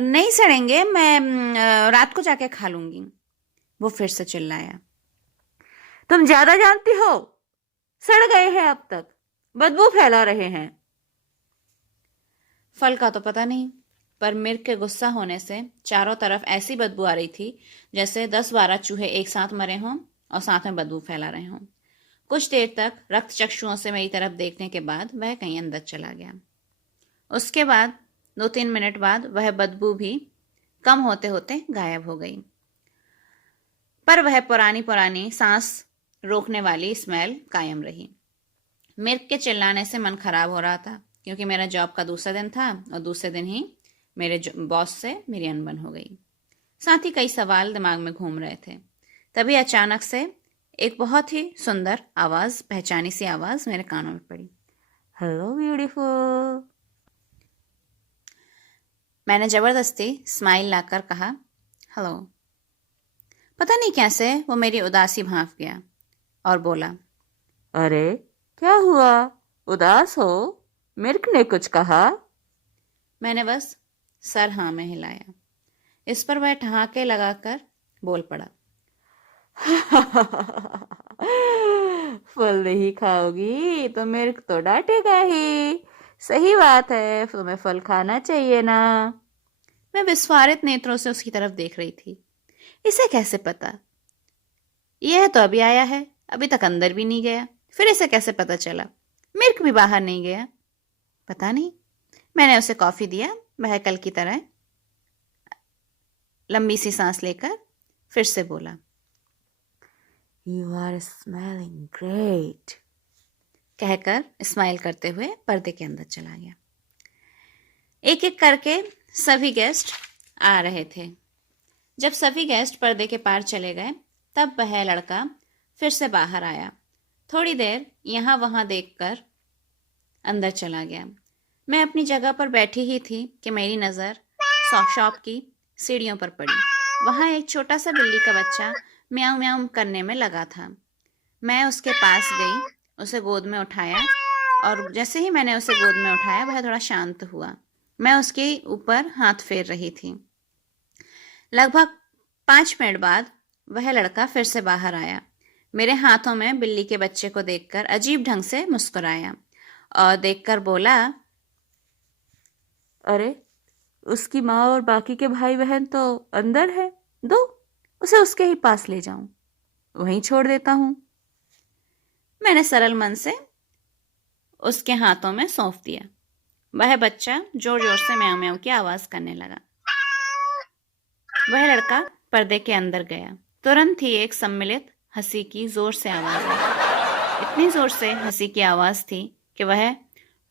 नहीं सड़ेंगे, मैं रात को जाके खा लूंगी। वो फिर से चिल्लाया, तुम ज्यादा जानती हो, सड़ गए हैं अब तक, बदबू फैला रहे हैं। फल का तो पता नहीं, पर मिर्क के गुस्सा होने से चारों तरफ ऐसी बदबू आ रही थी जैसे 10-12 चूहे एक साथ मरे हों और साथ में बदबू फैला रहे हों। कुछ देर तक रक्त चक्षुओं से मेरी तरफ देखने के बाद वह कहीं अंदर चला गया। उसके बाद 2-3 मिनट बाद वह बदबू भी कम होते होते गायब हो गई, पर वह पुरानी सांस रोकने वाली स्मेल कायम रही। मिर्क के चिल्लाने से मन खराब हो रहा था, क्योंकि मेरा जॉब का दूसरा दिन था और दूसरे दिन ही मेरे बॉस से मेरी अनबन हो गई। साथ ही कई सवाल दिमाग में घूम रहे थे। तभी अचानक से एक बहुत ही सुंदर आवाज, पहचानी सी आवाज मेरे कानों में पड़ी, हेलो ब्यूटीफुल। मैंने जबरदस्ती स्माइल लाकर कहा, हेलो। पता नहीं कैसे वो मेरी उदासी भांप गया और बोला, अरे क्या हुआ, उदास हो? मिर्क ने कुछ कहा? मैंने बस सर हाँ में हिलाया। इस पर वह ठहाके लगाकर बोल पड़ा, फल नहीं खाओगी तो मिर्क तो डांटेगा ही। सही बात है, तुम्हें फल खाना चाहिए ना। मैं विस्फारित नेत्रों से उसकी तरफ देख रही थी। इसे कैसे पता? यह तो अभी आया है, अभी तक अंदर भी नहीं गया, फिर इसे कैसे पता चला? मिर्क भी बाहर नहीं गया। पता नहीं। मैंने उसे कॉफी दिया। वह कल की तरह लंबी सी सांस लेकर फिर से बोला, You are smelling great, कहकर स्माइल करते हुए पर्दे के अंदर चला गया। एक एक करके सभी गेस्ट आ रहे थे। जब सभी गेस्ट पर्दे के पार चले गए, तब वह लड़का फिर से बाहर आया। थोड़ी देर यहाँ वहाँ देखकर अंदर चला गया। मैं अपनी जगह पर बैठी ही थी कि मेरी नज़र शॉप की सीढ़ियों पर पड़ी। वहाँ एक छोटा सा बिल्ली का बच्चा म्याऊं म्याऊं करने में लगा था। मैं उसके पास गई, उसे गोद में उठाया, और जैसे ही मैंने उसे गोद में उठाया वह थोड़ा शांत हुआ। मैं उसके ऊपर हाथ फेर रही थी। लगभग 5 मिनट बाद वह लड़का फिर से बाहर आया। मेरे हाथों में बिल्ली के बच्चे को देखकर अजीब ढंग से मुस्कुराया और देखकर बोला, अरे उसकी माँ और बाकी के भाई बहन तो अंदर है, दो उसे उसके ही पास ले जाऊं, वहीं छोड़ देता हूं। मैंने सरल मन से उसके हाथों में सौंप दिया। वह बच्चा जोर जोर से म्याऊं म्याऊं की आवाज करने लगा। वह लड़का पर्दे के अंदर गया। तुरंत ही एक सम्मिलित हंसी की जोर से आवाज आई। इतनी जोर से हंसी की आवाज थी कि वह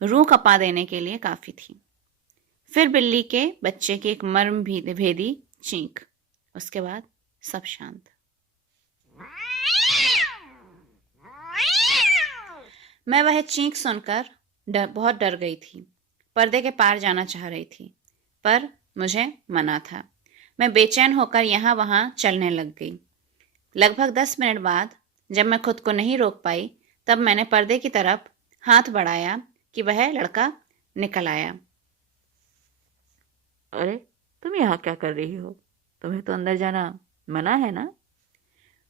रूह कपा देने के लिए काफी थी। फिर बिल्ली के बच्चे की एक मर्म भेदी चीख। उसके बाद सब शांत। मैं वह चीख सुनकर बहुत डर गई थी। पर्दे के पार जाना चाह रही थी, पर मुझे मना था। मैं बेचैन होकर यहाँ वहाँ चलने लग गई। लगभग 10 मिनट बाद जब मैं खुद को नहीं रोक पाई, तब मैंने पर्दे की तरफ हाथ बढ़ाया कि वह लड़का निकल आया। अरे तुम यहाँ क्या कर रही हो? तुम्हें तो अंदर जाना मना है ना?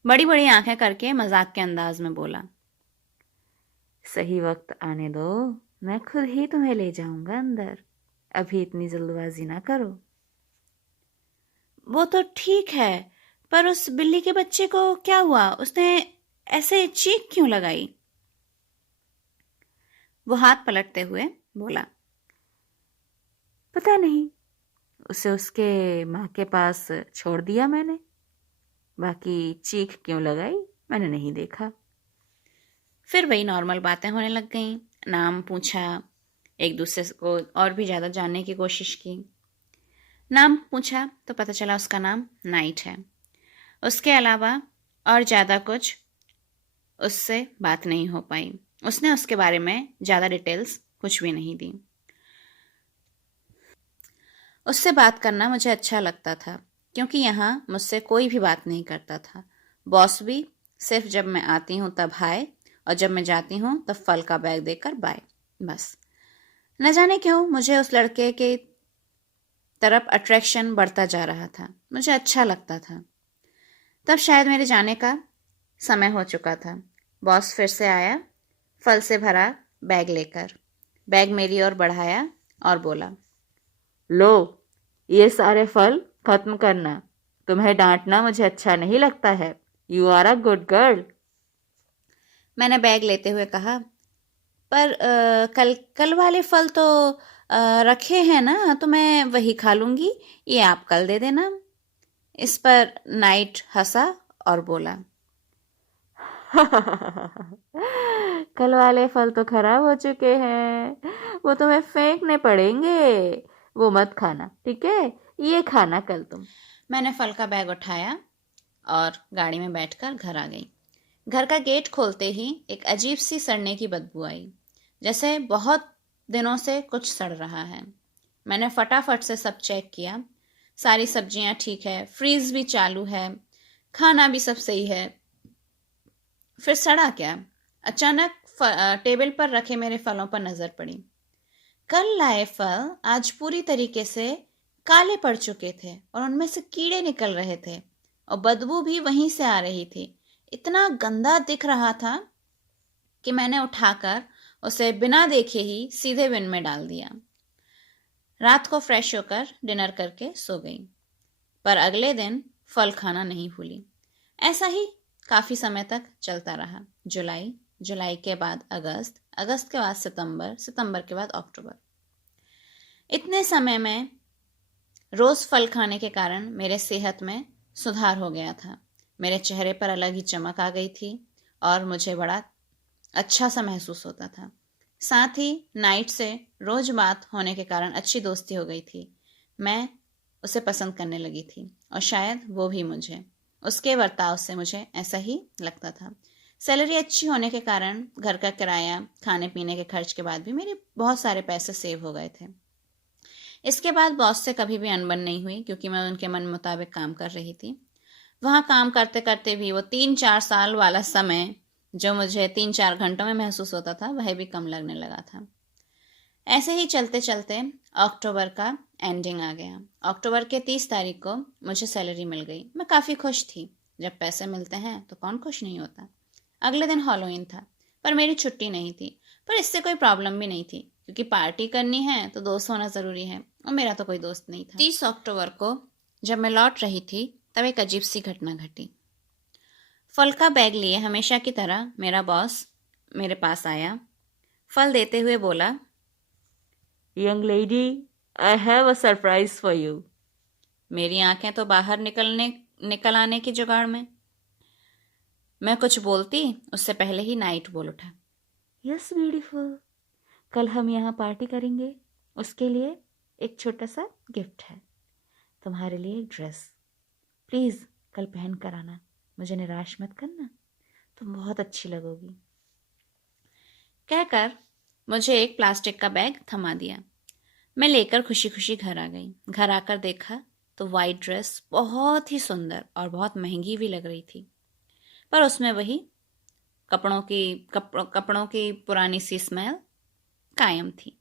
बड़ी बड़ी आंखें करके मजाक के अंदाज में बोला। सही वक्त आने दो, मैं खुद ही तुम्हें ले जाऊंगा अंदर। अभी इतनी जल्दबाजी ना करो। वो तो ठीक है, पर उस बिल्ली के बच्चे को क्या हुआ? उसने ऐसे चीख क्यों लगाई? वो हाथ पलटते हुए बोला, पता नहीं, उसे उसके माँ के पास छोड़ दिया मैंने। बाकी चीख क्यों लगाई मैंने नहीं देखा। फिर वही नॉर्मल बातें होने लग गईं। नाम पूछा, एक दूसरे को और भी ज़्यादा जानने की कोशिश की। नाम पूछा तो पता चला उसका नाम नाइट है। उसके अलावा और ज़्यादा कुछ उससे बात नहीं हो पाई। उसने उसके बारे में ज़्यादा डिटेल्स कुछ भी नहीं दी। उससे बात करना मुझे अच्छा लगता था, क्योंकि यहाँ मुझसे कोई भी बात नहीं करता था। बॉस भी सिर्फ जब मैं आती हूँ तब हाय, और जब मैं जाती हूँ तब फल का बैग देकर बाय, बस। न जाने क्यों मुझे उस लड़के के तरफ अट्रैक्शन बढ़ता जा रहा था। मुझे अच्छा लगता था। तब शायद मेरे जाने का समय हो चुका था। बॉस फिर से आया, फल से भरा बैग लेकर। बैग मेरी ओर बढ़ाया और बोला, लो, ये सारे फल खत्म करना। तुम्हें डांटना मुझे अच्छा नहीं लगता है। You are a good girl. मैंने बैग लेते हुए कहा, पर कल कल वाले फल तो रखे हैं ना, तो मैं वही खा लूंगी। ये आप कल दे देना। इस पर नाइट हंसा और बोला, कल वाले फल तो खराब हो चुके हैं, वो तुम्हें फेंकने पड़ेंगे। वो मत खाना, ठीक है? ये खाना कल तुम। मैंने फल का बैग उठाया और गाड़ी में बैठकर घर आ गई। घर का गेट खोलते ही एक अजीब सी सड़ने की बदबू आई, जैसे बहुत दिनों से कुछ सड़ रहा है। मैंने फटाफट से सब चेक किया। सारी सब्जियां ठीक है, फ्रीज भी चालू है, खाना भी सब सही है। फिर सड़ा क्या? अचानक टेबल पर रखे मेरे फलों पर नजर पड़ी। कल लाए फल आज पूरी तरीके से काले पड़ चुके थे और उनमें से कीड़े निकल रहे थे, और बदबू भी वहीं से आ रही थी। इतना गंदा दिख रहा था कि मैंने उठाकर उसे बिना देखे ही सीधे बिन में डाल दिया। रात को फ्रेश होकर डिनर करके सो गई, पर अगले दिन फल खाना नहीं भूली। ऐसा ही काफी समय तक चलता रहा। जुलाई, जुलाई के बाद अगस्त, अगस्त के बाद सितंबर, सितंबर के बाद अक्टूबर। इतने समय में रोज फल खाने के कारण मेरे सेहत में सुधार हो गया था। मेरे चेहरे पर अलग ही चमक आ गई थी और मुझे बड़ा अच्छा सा महसूस होता था। साथ ही नाइट से रोज बात होने के कारण अच्छी दोस्ती हो गई थी। मैं उसे पसंद करने लगी थी और शायद वो भी मुझे। उसके बर्ताव से मुझे ऐसा ही लगता था। सैलरी अच्छी होने के कारण घर का किराया, खाने पीने के खर्च के बाद भी मेरे बहुत सारे पैसे सेव हो गए थे। इसके बाद बॉस से कभी भी अनबन नहीं हुई, क्योंकि मैं उनके मन मुताबिक काम कर रही थी। वहाँ काम करते करते भी वो 3-4 साल वाला समय जो मुझे 3-4 घंटों में महसूस होता था, वह भी कम लगने लगा था। ऐसे ही चलते चलते अक्टूबर का एंडिंग आ गया। अक्टूबर के 30 तारीख को मुझे सैलरी मिल गई। मैं काफ़ी खुश थी। जब पैसे मिलते हैं तो कौन खुश नहीं होता। अगले दिन हैलोवीन था, पर मेरी छुट्टी नहीं थी। पर इससे कोई प्रॉब्लम भी नहीं थी, क्योंकि पार्टी करनी है तो दोस्त होना ज़रूरी है, और मेरा तो कोई दोस्त नहीं था। 30 अक्टूबर को जब मैं लौट रही थी तब एक अजीब सी घटना घटी। फल का बैग लिए हमेशा की तरह मेरा बॉस मेरे पास आया। फल देते हुए बोला, young lady, I have a surprise for you. मेरी आंखें तो बाहर निकल आने की जुगाड़ में। मैं कुछ बोलती उससे पहले ही नाइट बोल उठा, यस ब्यूटीफुल, कल हम यहाँ पार्टी करेंगे। उसके लिए एक छोटा सा गिफ्ट है, तुम्हारे लिए एक ड्रेस। प्लीज़ कल पहन कर आना, मुझे निराश मत करना, तुम बहुत अच्छी लगोगी। कहकर मुझे एक प्लास्टिक का बैग थमा दिया। मैं लेकर खुशी खुशी घर आ गई। घर आकर देखा तो वाइट ड्रेस बहुत ही सुंदर और बहुत महंगी भी लग रही थी, पर उसमें वही कपड़ों की पुरानी सी स्मेल कायम थी।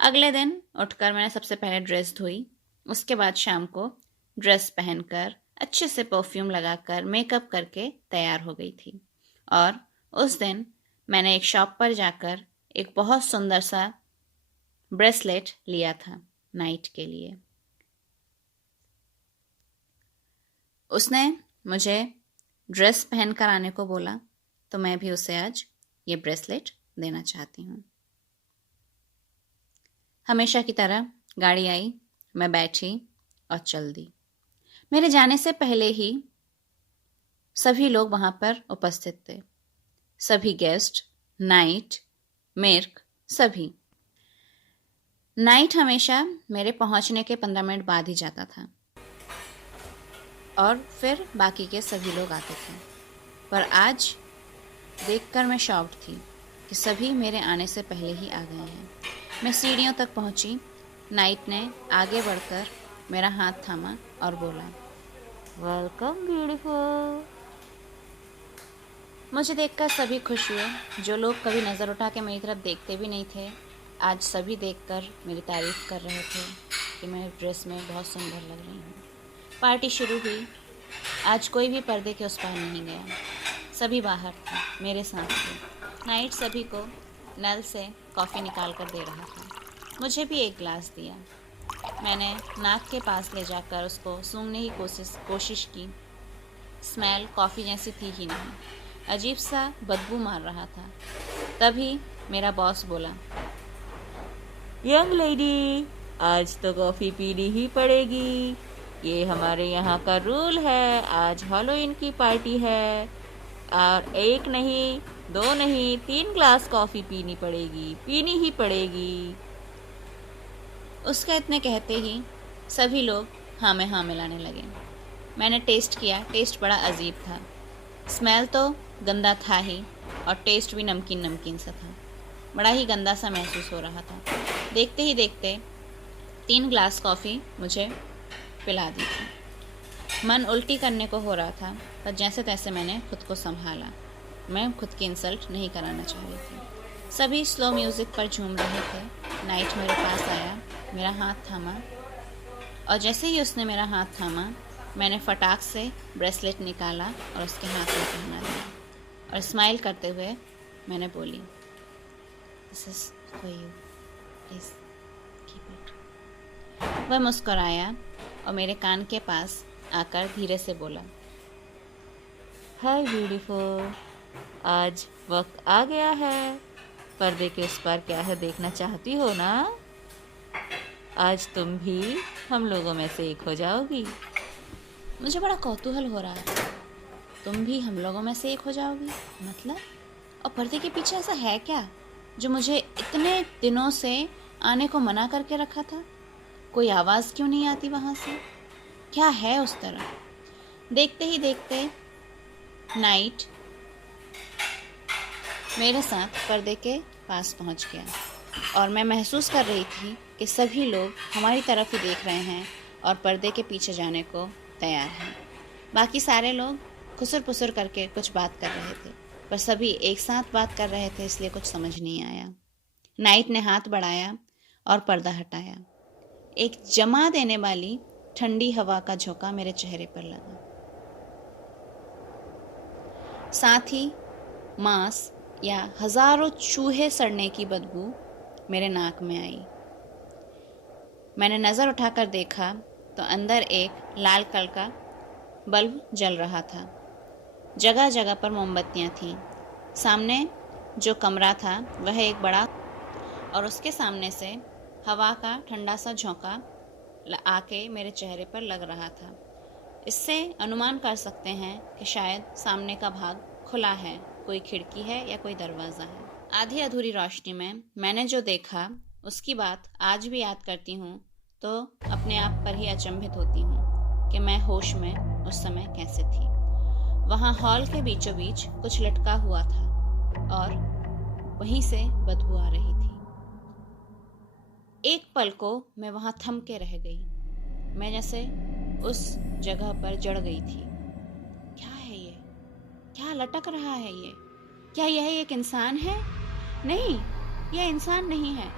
अगले दिन उठकर मैंने सबसे पहले ड्रेस धोई। उसके बाद शाम को ड्रेस पहनकर अच्छे से परफ्यूम लगाकर मेकअप करके तैयार हो गई थी। और उस दिन मैंने एक शॉप पर जाकर एक बहुत सुंदर सा ब्रेसलेट लिया था नाइट के लिए। उसने मुझे ड्रेस पहन कर आने को बोला, तो मैं भी उसे आज ये ब्रेसलेट देना चाहती हूँ। हमेशा की तरह गाड़ी आई, मैं बैठी और चल दी। मेरे जाने से पहले ही सभी लोग वहां पर उपस्थित थे, सभी गेस्ट, नाइट, मिर्क, सभी। नाइट हमेशा मेरे पहुंचने के 15 मिनट बाद ही जाता था और फिर बाकी के सभी लोग आते थे, पर आज देखकर मैं शॉक्ड थी कि सभी मेरे आने से पहले ही आ गए हैं। मैं सीढ़ियों तक पहुंची। नाइट ने आगे बढ़कर मेरा हाथ थामा और बोला, वेलकम ब्यूटीफुल। मुझे देखकर सभी खुश हुए। जो लोग कभी नज़र उठा के मेरी तरफ देखते भी नहीं थे, आज सभी देखकर मेरी तारीफ़ कर रहे थे कि मैं ड्रेस में बहुत सुंदर लग रही हूँ। पार्टी शुरू हुई। आज कोई भी पर्दे के उस पार नहीं गया, सभी बाहर थे, मेरे साथ थे। नाइट सभी को नल से कॉफ़ी निकाल कर दे रहा था। मुझे भी एक गिलास दिया। मैंने नाक के पास ले जाकर उसको सूंघने की कोशिश की। स्मेल कॉफ़ी जैसी थी ही नहीं, अजीब सा बदबू मार रहा था। तभी मेरा बॉस बोला, यंग लेडी, आज तो कॉफ़ी पीनी ही पड़ेगी। ये हमारे यहाँ का रूल है। आज हैलोवीन की पार्टी है और 1 नहीं, 2 नहीं, 3 ग्लास कॉफ़ी पीनी ही पड़ेगी। उसका इतने कहते ही सभी लोग हाँ में हाँ मिलाने लगे। मैंने टेस्ट किया। टेस्ट बड़ा अजीब था। स्मेल तो गंदा था ही और टेस्ट भी नमकीन नमकीन सा था। बड़ा ही गंदा सा महसूस हो रहा था। देखते ही देखते 3 ग्लास कॉफ़ी मुझे पिला दी थी। मन उल्टी करने को हो रहा था, पर जैसे तैसे मैंने खुद को संभाला। मैं खुद की इंसल्ट नहीं कराना चाह रही थी। सभी स्लो म्यूज़िक पर झूम रहे थे। नाइट मेरे पास आया, मेरा हाथ थामा और जैसे ही उसने मेरा हाथ थामा, मैंने फटाक से ब्रेसलेट निकाला और उसके हाथ में पहना दिया और स्माइल करते हुए मैंने बोली, this is for you, please keep it. वह मुस्कुराया और मेरे कान के पास आकर धीरे से बोला, हाय ब्यूटीफुल, आज वक्त आ गया है। पर्दे के उस पार क्या है देखना चाहती हो ना? आज तुम भी हम लोगों में से एक हो जाओगी। मुझे बड़ा कौतूहल हो रहा है। तुम भी हम लोगों में से एक हो जाओगी मतलब? और पर्दे के पीछे ऐसा है क्या जो मुझे इतने दिनों से आने को मना करके रखा था? कोई आवाज़ क्यों नहीं आती वहाँ से? क्या है उस तरह? देखते ही देखते नाइट मेरे साथ पर्दे के पास पहुँच गया और मैं महसूस कर रही थी कि सभी लोग हमारी तरफ ही देख रहे हैं और पर्दे के पीछे जाने को तैयार हैं। बाकी सारे लोग खुसर पुसर करके कुछ बात कर रहे थे, पर सभी एक साथ बात कर रहे थे, इसलिए कुछ समझ नहीं आया। नाइट ने हाथ बढ़ाया और पर्दा हटाया। एक जमा देने वाली ठंडी हवा का झोंका मेरे चेहरे पर लगा। साथ ही मांस या हजारों चूहे सड़ने की बदबू मेरे नाक में आई। मैंने नज़र उठाकर देखा तो अंदर एक लाल कलर का बल्ब जल रहा था। जगह जगह पर मोमबत्तियां थीं। सामने जो कमरा था वह एक बड़ा और उसके सामने से हवा का ठंडा सा झोंका आके मेरे चेहरे पर लग रहा था। इससे अनुमान कर सकते हैं कि शायद सामने का भाग खुला है, कोई खिड़की है या कोई दरवाज़ा है। आधी अधूरी रोशनी में मैंने जो देखा उसकी बात आज भी याद करती हूँ तो अपने आप पर ही अचंभित होती हूँ कि मैं होश में उस समय कैसे थी। वहाँ हॉल के बीचों बीच कुछ लटका हुआ था और वहीं से बदबू आ रही थी। एक पल को मैं वहाँ थम के रह गई। मैं जैसे उस जगह पर जड़ गई थी। क्या है ये? क्या लटक रहा है ये? क्या यह एक इंसान है? नहीं, यह इंसान नहीं है।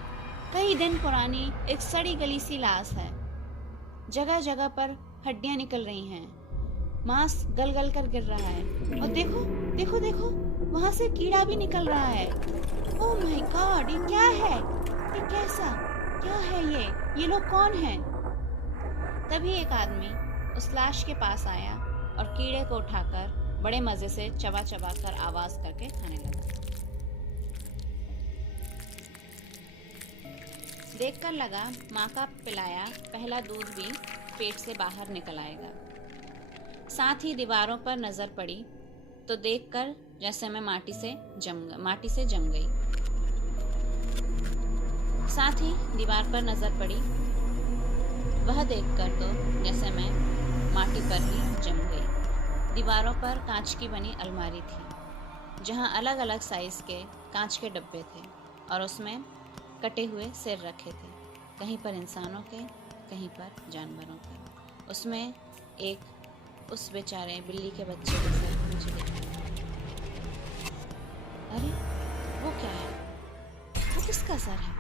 कई दिन पुरानी एक सड़ी गली सी लाश है। जगह जगह पर हड्डियां निकल रही हैं। मांस गल गल कर गिर रहा है। और देखो देखो देखो, वहां से कीड़ा भी निकल रहा है। ओह माय गॉड, ये क्या है? ये कैसा? क्या है ये लोग कौन हैं? तभी एक आदमी उस लाश के पास आया और कीड़े को उठाकर बड़े मजे से चबा चबा कर आवाज करके खाने लगा। देखकर लगा माँ का पिलाया पहला दूध भी पेट से बाहर निकल आएगा। साथ ही दीवारों पर नजर पड़ी तो देखकर जैसे मैं माटी से जम गई। साथ ही दीवार पर नजर पड़ी, वह देखकर तो जैसे मैं माटी पर ही जम गई। दीवारों पर कांच की बनी अलमारी थी जहां अलग अलग साइज के कांच के डब्बे थे और उसमें कटे हुए सिर रखे थे, कहीं पर इंसानों के, कहीं पर जानवरों के। उसमें एक उस बेचारे बिल्ली के बच्चे के सर मुझे दिखाई। अरे वो क्या है? वो किसका सर है?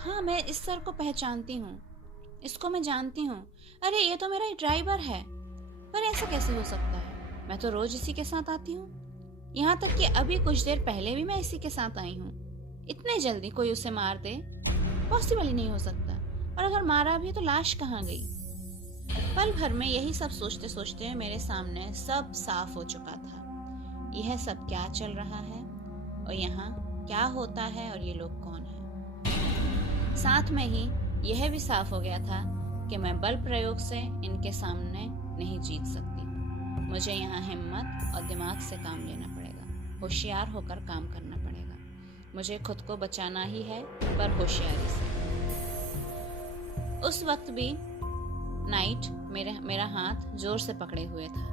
हाँ, मैं इस सर को पहचानती हूँ, इसको मैं जानती हूँ। अरे ये तो मेरा ड्राइवर है। पर ऐसा कैसे हो सकता है? मैं तो रोज इसी के साथ आती हूँ। यहाँ तक कि अभी कुछ देर पहले भी मैं इसी के साथ आई हूँ। इतने जल्दी कोई उसे मार दे पॉसिबल ही नहीं हो सकता। और अगर मारा भी तो लाश कहाँ गई? पल भर में यही सब सोचते सोचते मेरे सामने सब साफ हो चुका था। यह सब क्या चल रहा है और यहाँ क्या होता है और ये लोग कौन है? साथ में ही यह भी साफ हो गया था कि मैं बल प्रयोग से इनके सामने नहीं जीत सकती। मुझे यहाँ हिम्मत और दिमाग से काम लेना पड़ेगा, होशियार होकर काम करना पड़ेगा। मुझे खुद को बचाना ही है, पर होशियारी से। उस वक्त भी नाइट मेरा हाथ जोर से पकड़े हुए था।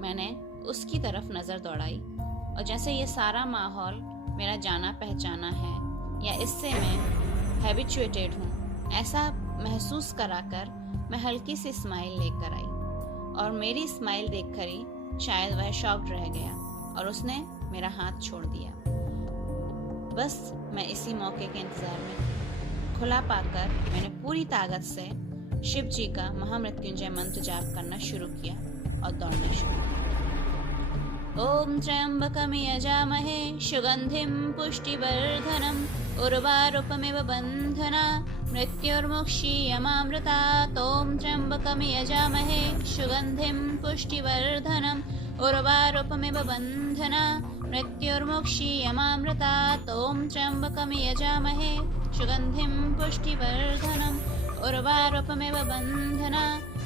मैंने उसकी तरफ नजर दौड़ाई और जैसे ये सारा माहौल मेरा जाना पहचाना है या इससे मैं हैबिचुएटेड हूँ, ऐसा महसूस कराकर मैं हल्की सी स्माइल लेकर आई और मेरी स्माइल देखकर ही शायद वह शॉक्ड रह गया और उसने मेरा हाथ छोड़ दिया। बस मैं इसी मौके के इंतजार में थी। खुला पाकर मैंने पूरी ताकत से शिव जी का महामृत्युंजय मंत्र जाप करना शुरू किया और दौड़ना शुरू किया। ओम त्र्यंबकं यजामहे सुगंधिं पुष्टिवर्धनम् उर्वारुकमिव बन्धना मृत्युर्मुक्षीयमामृतात्। ओम त्र्यंबकं यजामहे सुगंधिं पुष्टिवर्धनम् उर्वारुकमिव बन्धना मृत्युर्मुक्षीयमामृतात्। ओम त्र्यंबकं यजामहे सुगंधिं पुष्टिवर्धनम् उर्वारुकमिव बन्धना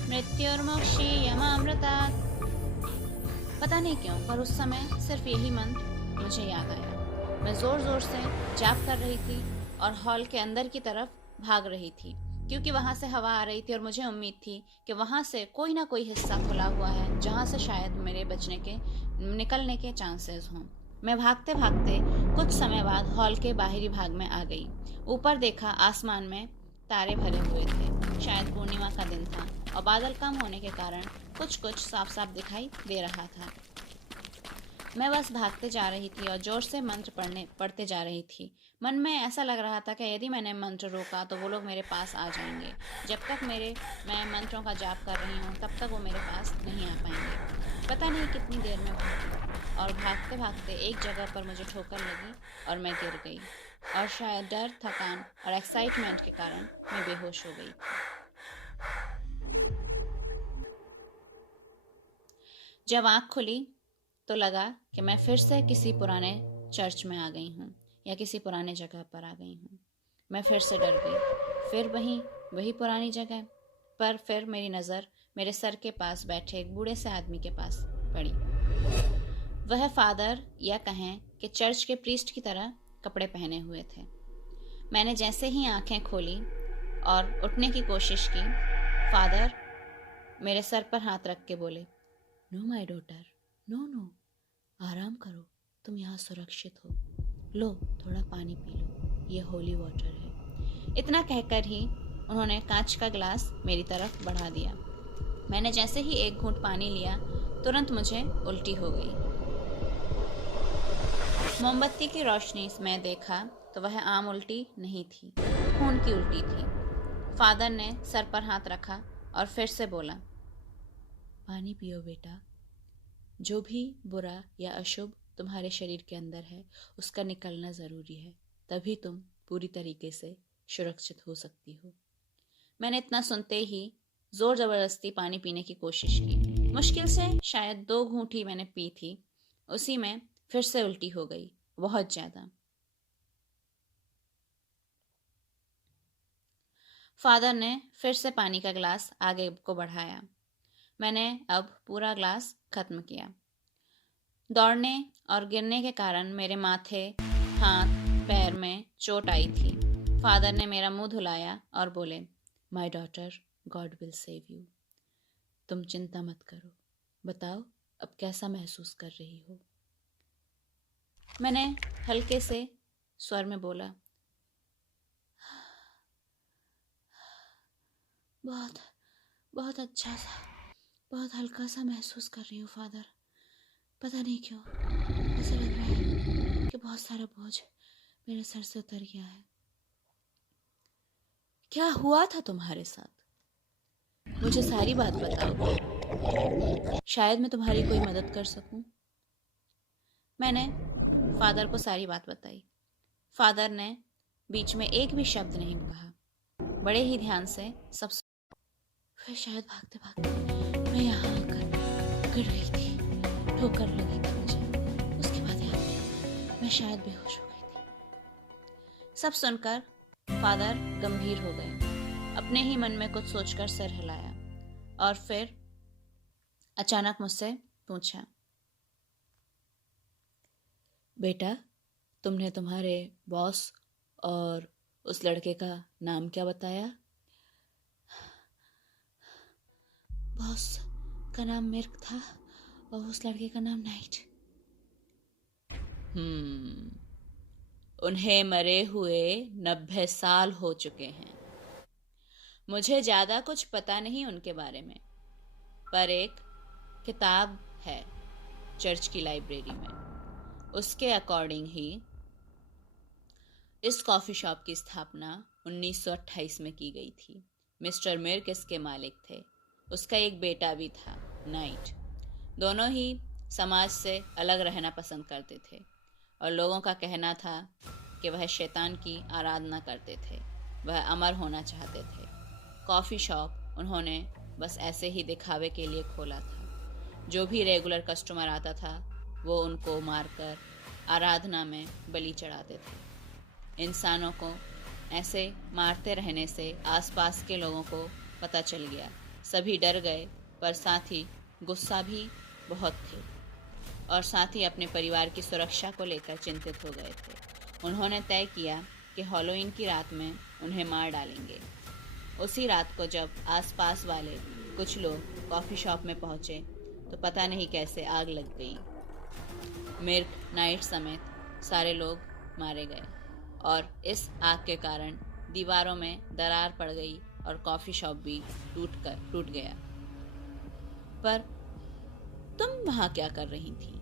मृत्युर्मुक्षीयमामृतात्। पता नहीं क्यों, पर उस समय सिर्फ यही मंत्र मुझे याद आया। मैं जोर जोर से जाप कर रही थी और हॉल के अंदर की तरफ भाग रही थी, क्योंकि वहां से हवा आ रही थी और मुझे उम्मीद थी कि वहां से कोई ना कोई हिस्सा खुला हुआ है जहां से शायद मेरे निकलने के चांसेस हों। मैं भागते भागते कुछ समय बाद हॉल के बाहरी भाग में आ गई। ऊपर देखा, आसमान में तारे भरे हुए थे। शायद पूर्णिमा का दिन था और बादल कम होने के कारण कुछ कुछ साफ साफ दिखाई दे रहा था। मैं बस भागते जा रही थी और जोर से मंत्र पढ़ते जा रही थी। मन में ऐसा लग रहा था कि यदि मैंने मंत्र रोका तो वो लोग मेरे पास आ जाएंगे। जब तक मैं मंत्रों का जाप कर रही हूँ तब तक वो मेरे पास नहीं आ पाएंगे। पता नहीं कितनी देर में भागी और भागते भागते एक जगह पर मुझे ठोकर लगी और मैं गिर गई और शायद डर, थकान और एक्साइटमेंट के कारण मैं बेहोश हो गई। जब आँख खुली तो लगा कि मैं फिर से किसी पुराने चर्च में आ गई हूँ या किसी पुराने जगह पर आ गई हूँ। मैं फिर से डर गई। फिर वही पुरानी जगह पर फिर मेरी नज़र मेरे सर के पास बैठे एक बूढ़े से आदमी के पास पड़ी। वह फादर या कहें कि चर्च के प्रीस्ट की तरह कपड़े पहने हुए थे। मैंने जैसे ही आंखें खोली और उठने की कोशिश की, फादर मेरे सर पर हाथ रख के बोले, नो माय डॉटर, नो, आराम करो, तुम यहाँ सुरक्षित हो। लो थोड़ा पानी पी लो, ये होली वाटर है। इतना कहकर ही उन्होंने कांच का गिलास मेरी तरफ बढ़ा दिया। मैंने जैसे ही एक घूंट पानी लिया तुरंत मुझे उल्टी हो गई। मोमबत्ती की रोशनी में देखा तो वह आम उल्टी नहीं थी, खून की उल्टी थी। फादर ने सर पर हाथ रखा और फिर से बोला, पानी पियो बेटा। जो भी बुरा या अशुभ तुम्हारे शरीर के अंदर है उसका निकलना ज़रूरी है, तभी तुम पूरी तरीके से सुरक्षित हो सकती हो। मैंने इतना सुनते ही जोर जबरदस्ती पानी पीने की कोशिश की। मुश्किल से शायद 2 घूंट ही मैंने पी थी, उसी में फिर से उल्टी हो गई, बहुत ज्यादा। फादर ने फिर से पानी का ग्लास आगे को बढ़ाया। मैंने अब पूरा ग्लास खत्म किया। दौड़ने और गिरने के कारण मेरे माथे, हाथ, पैर में चोट आई थी। फादर ने मेरा मुंह धुलाया और बोले, my daughter, God will save you. तुम चिंता मत करो, बताओ अब कैसा महसूस कर रही हो। मैंने हल्के से स्वर में बोला, बहुत बहुत अच्छा सा, बहुत हल्का सा महसूस कर रही हूँ फादर। पता नहीं क्यों ऐसा लग रहा है कि बहुत सारा बोझ मेरे सर से उतर गया है। क्या हुआ था तुम्हारे साथ? मुझे सारी बात बताओ, शायद मैं तुम्हारी कोई मदद कर सकूं। मैंने फादर को सारी बात बताई। फादर ने बीच में एक भी शब्द नहीं कहा, बड़े ही ध्यान से सब। फिर शायद भागते भागते मैं यहाँ आकर गिर गई थी, ठोकर लगी थी मुझे। उसके बाद याद आया मैं शायद बेहोश हो गई थी। सब सुनकर फादर गंभीर हो गए। अपने ही मन में कुछ सोचकर सिर हिलाया और फिर अचानक मुझसे पूछा, बेटा, तुमने तुम्हारे बॉस और उस लड़के का नाम क्या बताया? बॉस का नाम मिर्क था और उस लड़के का नाम नाइट। उन्हें मरे हुए 90 साल हो चुके हैं। मुझे ज्यादा कुछ पता नहीं उनके बारे में, पर एक किताब है चर्च की लाइब्रेरी में, उसके अकॉर्डिंग ही इस कॉफी शॉप की स्थापना 1928 में की गई थी। मिस्टर मिर्क इसके मालिक थे। उसका एक बेटा भी था, नाइट। दोनों ही समाज से अलग रहना पसंद करते थे और लोगों का कहना था कि वह शैतान की आराधना करते थे। वह अमर होना चाहते थे। कॉफ़ी शॉप उन्होंने बस ऐसे ही दिखावे के लिए खोला था। जो भी रेगुलर कस्टमर आता था वो उनको मारकर आराधना में बलि चढ़ाते थे। इंसानों को ऐसे मारते रहने से आसपास के लोगों को पता चल गया। सभी डर गए, पर साथ ही गुस्सा भी बहुत थे और साथ ही अपने परिवार की सुरक्षा को लेकर चिंतित हो गए थे। उन्होंने तय किया कि हैलोवीन की रात में उन्हें मार डालेंगे। उसी रात को जब आसपास वाले कुछ लोग कॉफ़ी शॉप में पहुंचे तो पता नहीं कैसे आग लग गई। मिर्क, नाइट समेत सारे लोग मारे गए और इस आग के कारण दीवारों में दरार पड़ गई और कॉफ़ी शॉप भी टूट गया। पर तुम वहां क्या कर रही थी?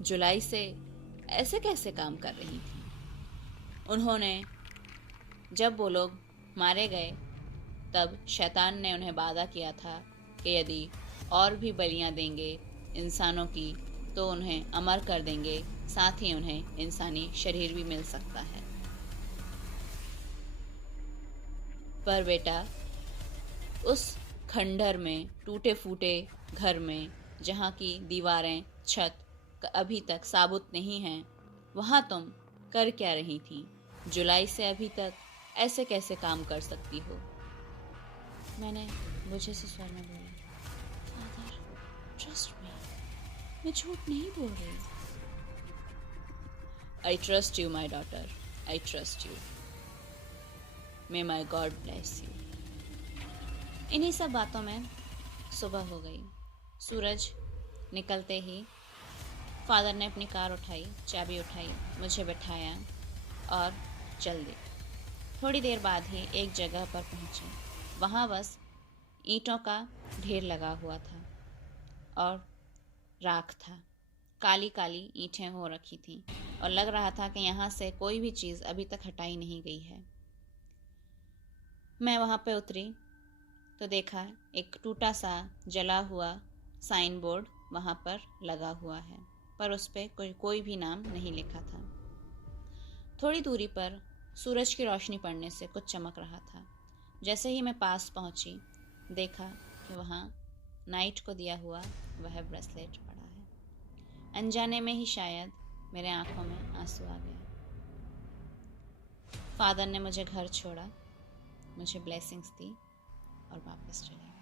जुलाई से ऐसे कैसे काम कर रही थी? उन्होंने, जब वो लोग मारे गए तब शैतान ने उन्हें वादा किया था कि यदि और भी बलियां देंगे इंसानों की तो उन्हें अमर कर देंगे, साथ ही उन्हें इंसानी शरीर भी मिल सकता है। पर बेटा, उस खंडर में, टूटे फूटे घर में, जहाँ की दीवारें, छत अभी तक साबुत नहीं हैं, वहाँ तुम कर क्या रही थी? जुलाई से अभी तक ऐसे कैसे काम कर सकती हो? मैंने बुझे से स्वर में बोला, फादर, ट्रस्ट मी, मैं झूठ नहीं बोल रही। I trust you my daughter, I trust you. May my God bless you. इन्हीं सब बातों में सुबह हो गई। सूरज निकलते ही फादर ने अपनी कार उठाई, चाबी उठाई, मुझे बिठाया और चल दी। थोड़ी देर बाद ही एक जगह पर पहुंचे। वहाँ बस ईंटों का ढेर लगा हुआ था और राख था। काली काली ईंटें हो रखी थीं और लग रहा था कि यहाँ से कोई भी चीज़ अभी तक हटाई नहीं गई है। मैं वहाँ पे उतरी तो देखा एक टूटा सा जला हुआ साइन बोर्ड वहाँ पर लगा हुआ है, पर उस पर कोई भी नाम नहीं लिखा था। थोड़ी दूरी पर सूरज की रोशनी पड़ने से कुछ चमक रहा था। जैसे ही मैं पास पहुंची देखा कि वहाँ नाइट को दिया हुआ वह ब्रेसलेट पड़ा है। अनजाने में ही शायद मेरे आंखों में आंसू आ गया। फादर ने मुझे घर छोड़ा, मुझे ब्लेसिंग्स दी और वापस चले गए।